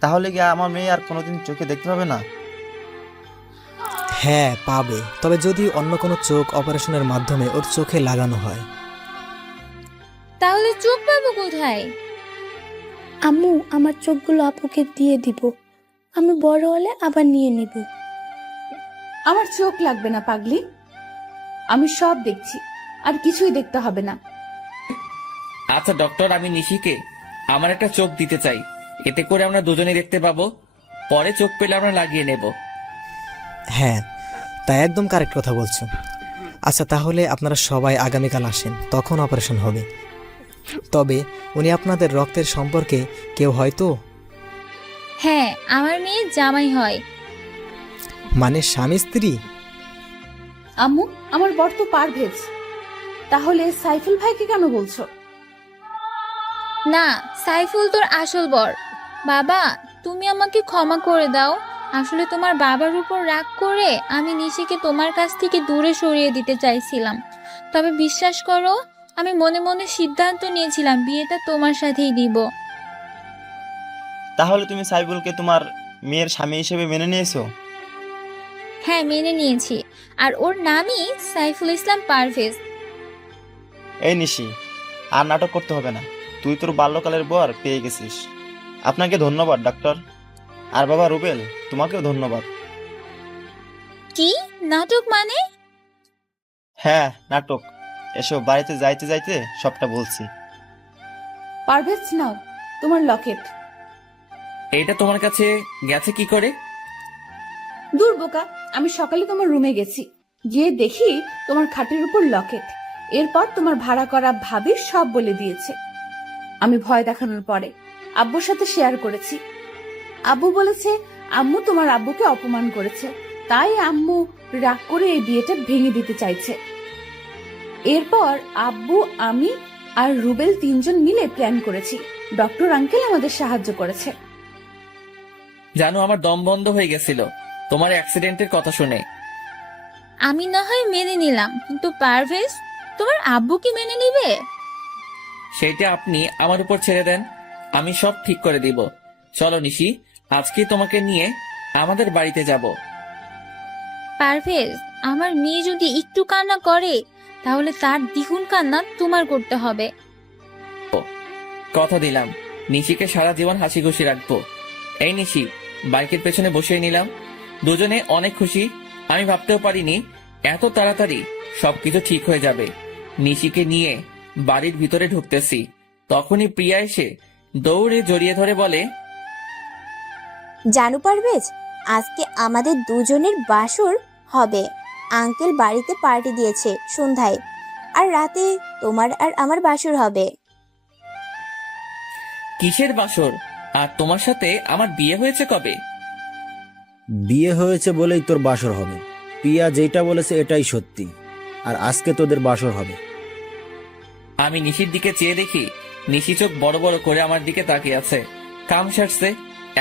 তাহলে কি আমার মেয়ে আর কোনোদিন চোখে দেখতে পাবে না? হ্যাঁ পাবে, তবে যদি অন্য কোনো চোখ অপারেশনের মাধ্যমে ওর চোখে লাগানো হয়। তাহলে চোখ পাবো কোথায়? আম্মু, আমার চোখগুলো আপুকে দিয়ে দিব, আমি বড় হলে আবার নিয়ে নিব। আমার চোখ লাগবে না পাগলি, আমি সব দেখছি, আর কিছুই দেখতে হবে না। আচ্ছা ডক্টর, আমি নিশিকে আমার একটা চোখ দিতে চাই। এতে করে আমরা দুজনেই দেখতে পাবো। পরে চোখ পেলে আমরা লাগিয়ে নেব। হ্যাঁ, তাই একদম কারেক্ট কথা বলছো। আচ্ছা তাহলে আপনারা সবাই আগামীকাল আসেন, তখন অপারেশন হবে। তবে উনি আপনাদের রক্তের সম্পর্কে কেউ হয়তো? হ্যাঁ, আমার মেয়ে জামাই হয়। মানে স্বামী স্ত্রী? আম্মু, আমার বর তো পারভেজ, তাহলে সাইফুল ভাইকে কেন বলছো? না, সাইফুল তোর আসল বর। বাবা, তুমি আমাকে ক্ষমা করে দাও। আসলে তোমার বাবার উপর রাগ করে আমি নিশিকে তোমার কাছ থেকে দূরে সরিয়ে দিতে চাইছিলাম। তবে বিশ্বাস করো, আমি মনে মনে সিদ্ধান্ত নিয়েছিলাম বিয়েটা তোমার সাথেই দিব। তাহলে তুমি সাইফুলকে তোমার মেয়ের স্বামী হিসেবে মেনে নিয়েছো? হ্যাঁ, মেনে নিয়েছি। আর ওর নামই সাইফুল ইসলাম পারভেজ। এই নিশি, আর নাটক করতে হবে না। তুই তোর বাল্যকালের বর পেয়ে গেছিস। আপনাকে ধন্যবাদ ডাক্তার। আর বাবা রুবেল, তোমাকেও ধন্যবাদ। কি নাটক মানে? হ্যাঁ নাটক। এসো, বাড়িতে যাইতে যাইতে সবটা বলছি। পারভেজ, নাও তোমার লকেট। এটা তোমার কাছে গেছে কি করে? দূর বোকা, আমি সকালে তোমার রুমে গেছি, গিয়ে দেখি তোমার খাটের উপর লকেট। এরপর তোমার ভাড়া করা ভাবি সব বলে দিয়েছে। আমি ভয় দেখানোর পরে আব্বুর সাথে শেয়ার করেছি। আব্বু বলেছে আম্মু তোমার আব্বুকে অপমান করেছে, তাই আম্মু রাগ করে এই বিয়েটা ভেঙে দিতে চাইছে। এরপর আব্বু, আমি আর রুবেল তিনজন মিলে প্ল্যান করেছি। ডক্টর আঙ্কেল আমাদের সাহায্য করেছে। জানো, আমার দম বন্ধ হয়ে গেছিল তোমার অ্যাক্সিডেন্টের কথা শুনে। আমি না হয় মেনে নিলাম, কিন্তু পারভেজ, তোমার আব্বু কি মেনে নিবে? সেইটা আপনি আমার উপর ছেড়ে দেন, আমি সব ঠিক করে দিব। চলো নিশি, আজকে তোমাকে নিয়ে আমাদের বাড়িতে যাব। পারভেজ, আমার মেয়ে যদি একটু কান্না করে তাহলে তার দ্বিগুণ কান্না তোমার করতে হবে। কথা দিলাম, নিশিকে সারা জীবন হাসি খুশি রাখবো। এই নিশি, বাইকের পেছনে বসিয়ে নিলাম। দুজনে অনেক খুশি। আমি ভাবতেও পারিনি এত তাড়াতাড়ি সবকিছু ঠিক হয়ে যাবে। নিশিকে নিয়ে বাড়ির ভিতরে ঢুকতেছি, তখনই প্রিয়া এসে দৌড়ে জড়িয়ে ধরে বলে, জানো পারভেজ, আজকে আমাদের দুজনের বাসর হবে। আঙ্কেল বাড়িতে পার্টি দিয়েছে সন্ধ্যায়, আর রাতে তোমার আর আমার বাসর হবে। কিসের বাসর? আর তোমার সাথে আমার বিয়ে হয়েছে কবে? বিয়ে হয়েছে বলেই তোর বাসর হবে। প্রিয়া যেটা বলেছে এটাই সত্যি, আর আজকে তোদের বাসর হবে। আমি নিশির দিকে চেয়ে দেখি নিশি চোখ বড় বড় করে আমার দিকে তাকিয়ে আছে। কাম সারছে,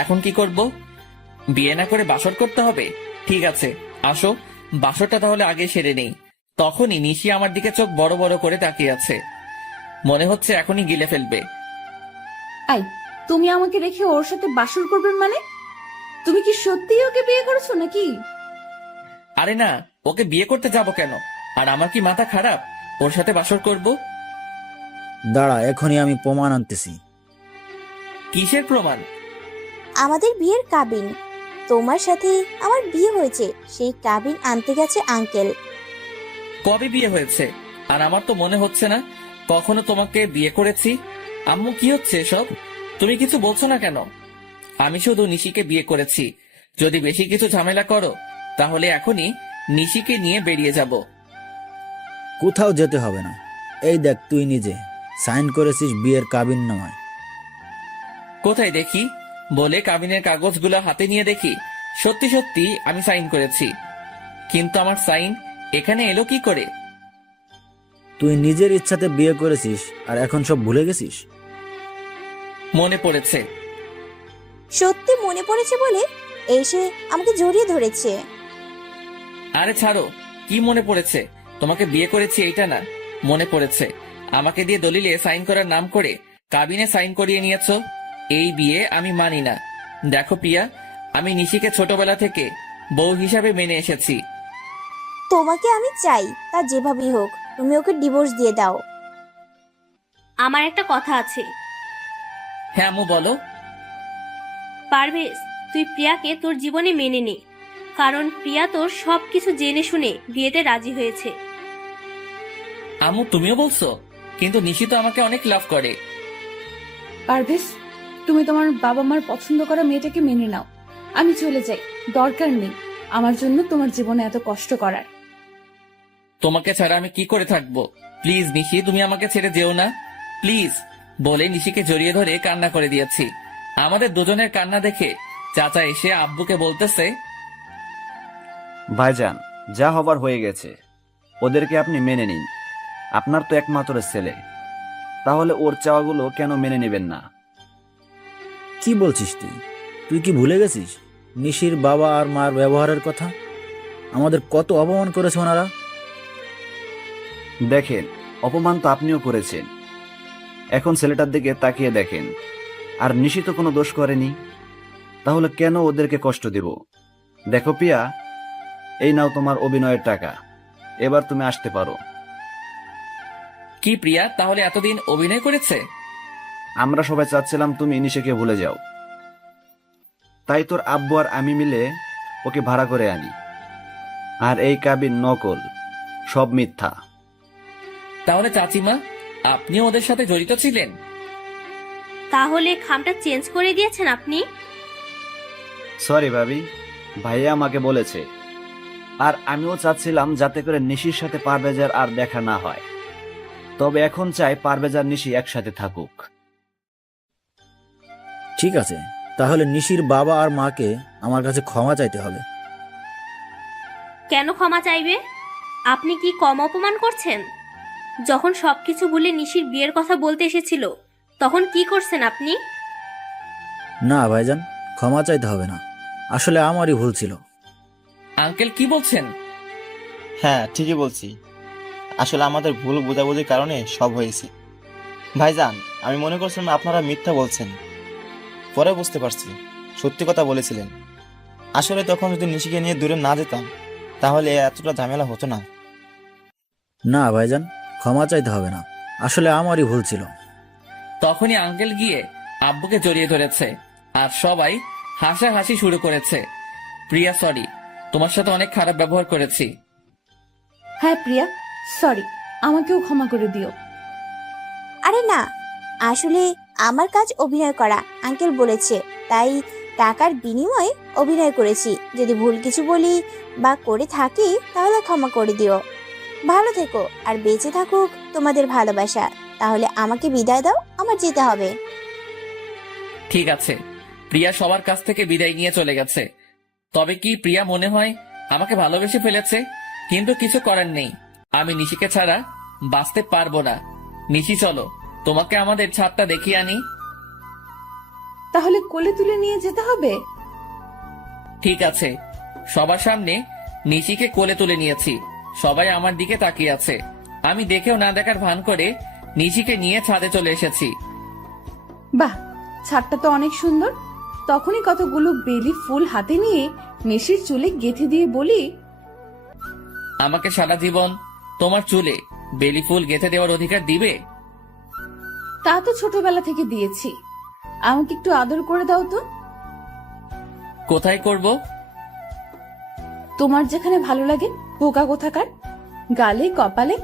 এখন কি করব? বিয়ে না করে বাসর করতে হবে? ঠিক আছে, আসো বাসরটা তাহলে আগে সেরে নেই। তখনই নিশি আমার দিকে চোখ বড় বড় করে তাকিয়ে আছে, মনে হচ্ছে এখনই গিলে ফেলবে। আই, তুমি আমাকে রেখে ওর সাথে বাসর করবেন মানে? তুমি কি সত্যিই ওকে বিয়ে করেছো নাকি? আরে না, ওকে বিয়ে করতে যাব কেন? আর আমার কি মাথা খারাপ ওর সাথে বাসর করব? দাঁড়া, এখনই আমি প্রমাণ আনতেছি। কিসের প্রমাণ? আমাদের বিয়ের কাবিন। তোমার সাথে আমার বিয়ে হয়েছে, সেই কাবিন আনতে গেছে আঙ্কেল। কবে বিয়ে হয়েছে? আর আমার তো মনে হচ্ছে না কখনো তোমাকে বিয়ে করেছি। আম্মু, কি হচ্ছে এসব? তুমি কিছু বলছো না কেন? আমি শুধু নিশিকে বিয়ে করেছি। যদি বেশি কিছু ঝামেলা করো তাহলে এখনই নিশিকে নিয়ে বেরিয়ে যাব। কোথাও যেতে হবে না। এই দেখ, তুই নিজে সাইন করেছিস বিয়ের কাবিন নামায়। কোথায় দেখি? বলে কাবিনের কাগজগুলো হাতে নিয়ে দেখি সত্যি সত্যি আমি সাইন করেছি। কিন্তু আমার সাইন এখানে এলো কি করে? তুই নিজের ইচ্ছাতে বিয়ে করেছিস আর এখন সব ভুলে গেছিস? মনে পড়েছে। সত্যি মনে পড়েছে বলে এসে আমাকে জড়িয়ে ধরেছে। আরে ছাড়ো, কি মনে পড়েছে? তোমাকে বিয়ে করেছি এইটা না মনে পড়েছে? আমাকে দিয়ে দলিলে সাইন করার নাম করে কাবিনে সাইন করিয়ে নিয়েছো। এই বিয়ে আমি মানি না। দেখো প্রিয়া, আমি নিশিকে ছোটবেলা থেকে বউ হিসাবে মেনে এসেছি। তোমাকে আমি চাই, তা যেভাবেই হোক তুমি ওকে ডিভোর্স দিয়ে দাও। আমার একটা কথা আছে। হ্যাঁ আম্মু, বলো। পারভেজ, তুই প্রিয়াকে তোর জীবনে মেনে নে, কারণ প্রিয়া তোর সবকিছু জেনে শুনে বিয়েতে রাজি হয়েছে। আম্মু, তুমিও বলছো? কিন্তু নিশি তো আমাকে অনেক লাভ করে। পারভেজ, তুমি তোমার বাবা মার পছন্দ করা মেয়েটাকে মেনে নাও। আমি চলে যাই, দরকার নেই আমার জন্য তোমার জীবনে এত কষ্ট করার। তোমাকে ছাড়া আমি কি করে থাকবো? প্লিজ নিশি, তুমি আমাকে ছেড়ে যেও না প্লিজ। বলে নিশিকে জড়িয়ে ধরে কান্না করে দিয়েছি। আমাদের দুজনের কান্না দেখে চাচা এসে আব্বুকে বলতেছে, ভাইজান, যা হবার হয়ে গেছে, ওদেরকে আপনি মেনে নিন। আপনার তো একমাত্র ছেলে, তাহলে ওর চাওয়াগুলো কেন মেনে নেবেন না? কি বলছিস তুই? তুই কি ভুলে গেছিস নিশির বাবা আর মার ব্যবহারের কথা? আমাদের কত অপমান করেছে ওনারা। দেখেন, অপমান তো আপনিও করেছেন। এখন ছেলেটার দিকে তাকিয়ে দেখেন, আর নিশি তো কোনো দোষ করেনি, তাহলে কেন ওদেরকে কষ্ট দেব? দেখো পিয়া, এই নাও তোমার অভিনয়ের টাকা, এবার তুমি আসতে পারো। কি প্রিয়া তাহলে এতদিন অভিনয় করেছে? আমরা সবাই চাচ্ছিলাম তুমি নিশিকে ভুলে যাও, তাই তোর আব্বু আর আমি মিলে ওকে ভাড়া করে আনি। আর এই কাবিন নকল, সব মিথ্যা। তাহলে চাচিমা, আপনিও ওদের সাথে জড়িত ছিলেন? তাহলে খামটা চেঞ্জ করে দিয়েছেন আপনি? সরি ভাবি, ভাইয়া আমাকে বলেছে। আর আমিও চাচ্ছিলাম যাতে করে নিশির সাথে পারভেজার আর দেখা না হয়। তবে এখন চাই পারভেজার নিশি একসাথে থাকুক। ঠিক আছে, তাহলে নিশির বাবা আর মাকে আমার কাছে ক্ষমা চাইতে হবে। কেন ক্ষমা চাইবে? আপনি কি কম অপমান করছেন? যখন সবকিছু ভুলে নিশির বিয়ের কথা বলতে এসেছিল তখন কি করছেন আপনি? না ভাইজান, ক্ষমা চাইতে হবে না, আসলে আমারই ভুল ছিল। আঙ্কেল কি বলছেন? হ্যাঁ, ঠিকই বলছি। আসলে আমাদের ভুল বোঝাবুঝির কারণে সব হয়েছে। ভাইজান, আমি মনে করছিলাম আপনারা মিথ্যা বলছেন, পরে বুঝতে পারছি সত্যি কথা বলেছিলেন। আসলে তখন যদি নিশিকে নিয়ে দূরে না যেতাম তাহলে এতটা ঝামেলা হতো না। না ভাইজান, ক্ষমা চাইতে হবে না, আসলে আমারই ভুল ছিল। তখনই আঙ্কেল গিয়ে আব্বুকে জড়িয়ে ধরেছে আর সবাই হাসাহাসি শুরু করেছে। প্রিয়া সরি, তোমার সাথে অনেক খারাপ ব্যবহার করেছি। হ্যাঁ প্রিয়া, সরি, আমাকেও ক্ষমা করে দিও। আরে না, আসলে আমার কাজ অভিনয় করা, আঙ্কেল বলেছে, তাই টাকার বিনিময়ে অভিনয় করেছি। যদি ভুল কিছু বলি বা করে থাকি তাহলে ক্ষমা করে দিও। ভালো থেকো আর বেঁচে থাকুক তোমাদের ভালোবাসা। তাহলে আমাকে বিদায় দাও, আমার যেতে হবে। ঠিক আছে, প্রিয়া সবার কাছ থেকে বিদায় নিয়ে চলে গেছে। তবে কি প্রিয়া মনে হয় আমাকে ভালোবেসে ফেলেছে? কিন্তু কিছু করার নেই, আমি নিশিকে ছাড়া বাঁচতে পারবো না। নিশি চলো, তোমাকে আমাদের ছাদটা দেখিয়ে আনি। তাহলে কোলে তুলে নিয়ে যেতে হবে? ঠিক আছে। সবার সামনে নিশিকে কোলে তুলে নিয়েছি, সবাই আমার দিকে তাকিয়ে আছে। আমি দেখেও না দেখার ভান করে নিশিকে নিয়ে ছাদে চলে এসেছি। বাহ, ছাদটা তো অনেক সুন্দর। তখনই কতগুলো বেলি ফুল হাতে নিয়ে নিশির চুলে গেঁথে দিয়ে বলি, আমাকে সারা জীবন তোমার চুলে বেলি ফুল গেঁথে দেওয়ার অধিকার দিবে? তা তো ছোটবেলা থেকে দিয়েছি, আমাকে একটু আদর করে দাও তো। কোথায় করব? তোমার যেখানে ভালো লাগে, পোকা কোথাকার, গালে, কপালে,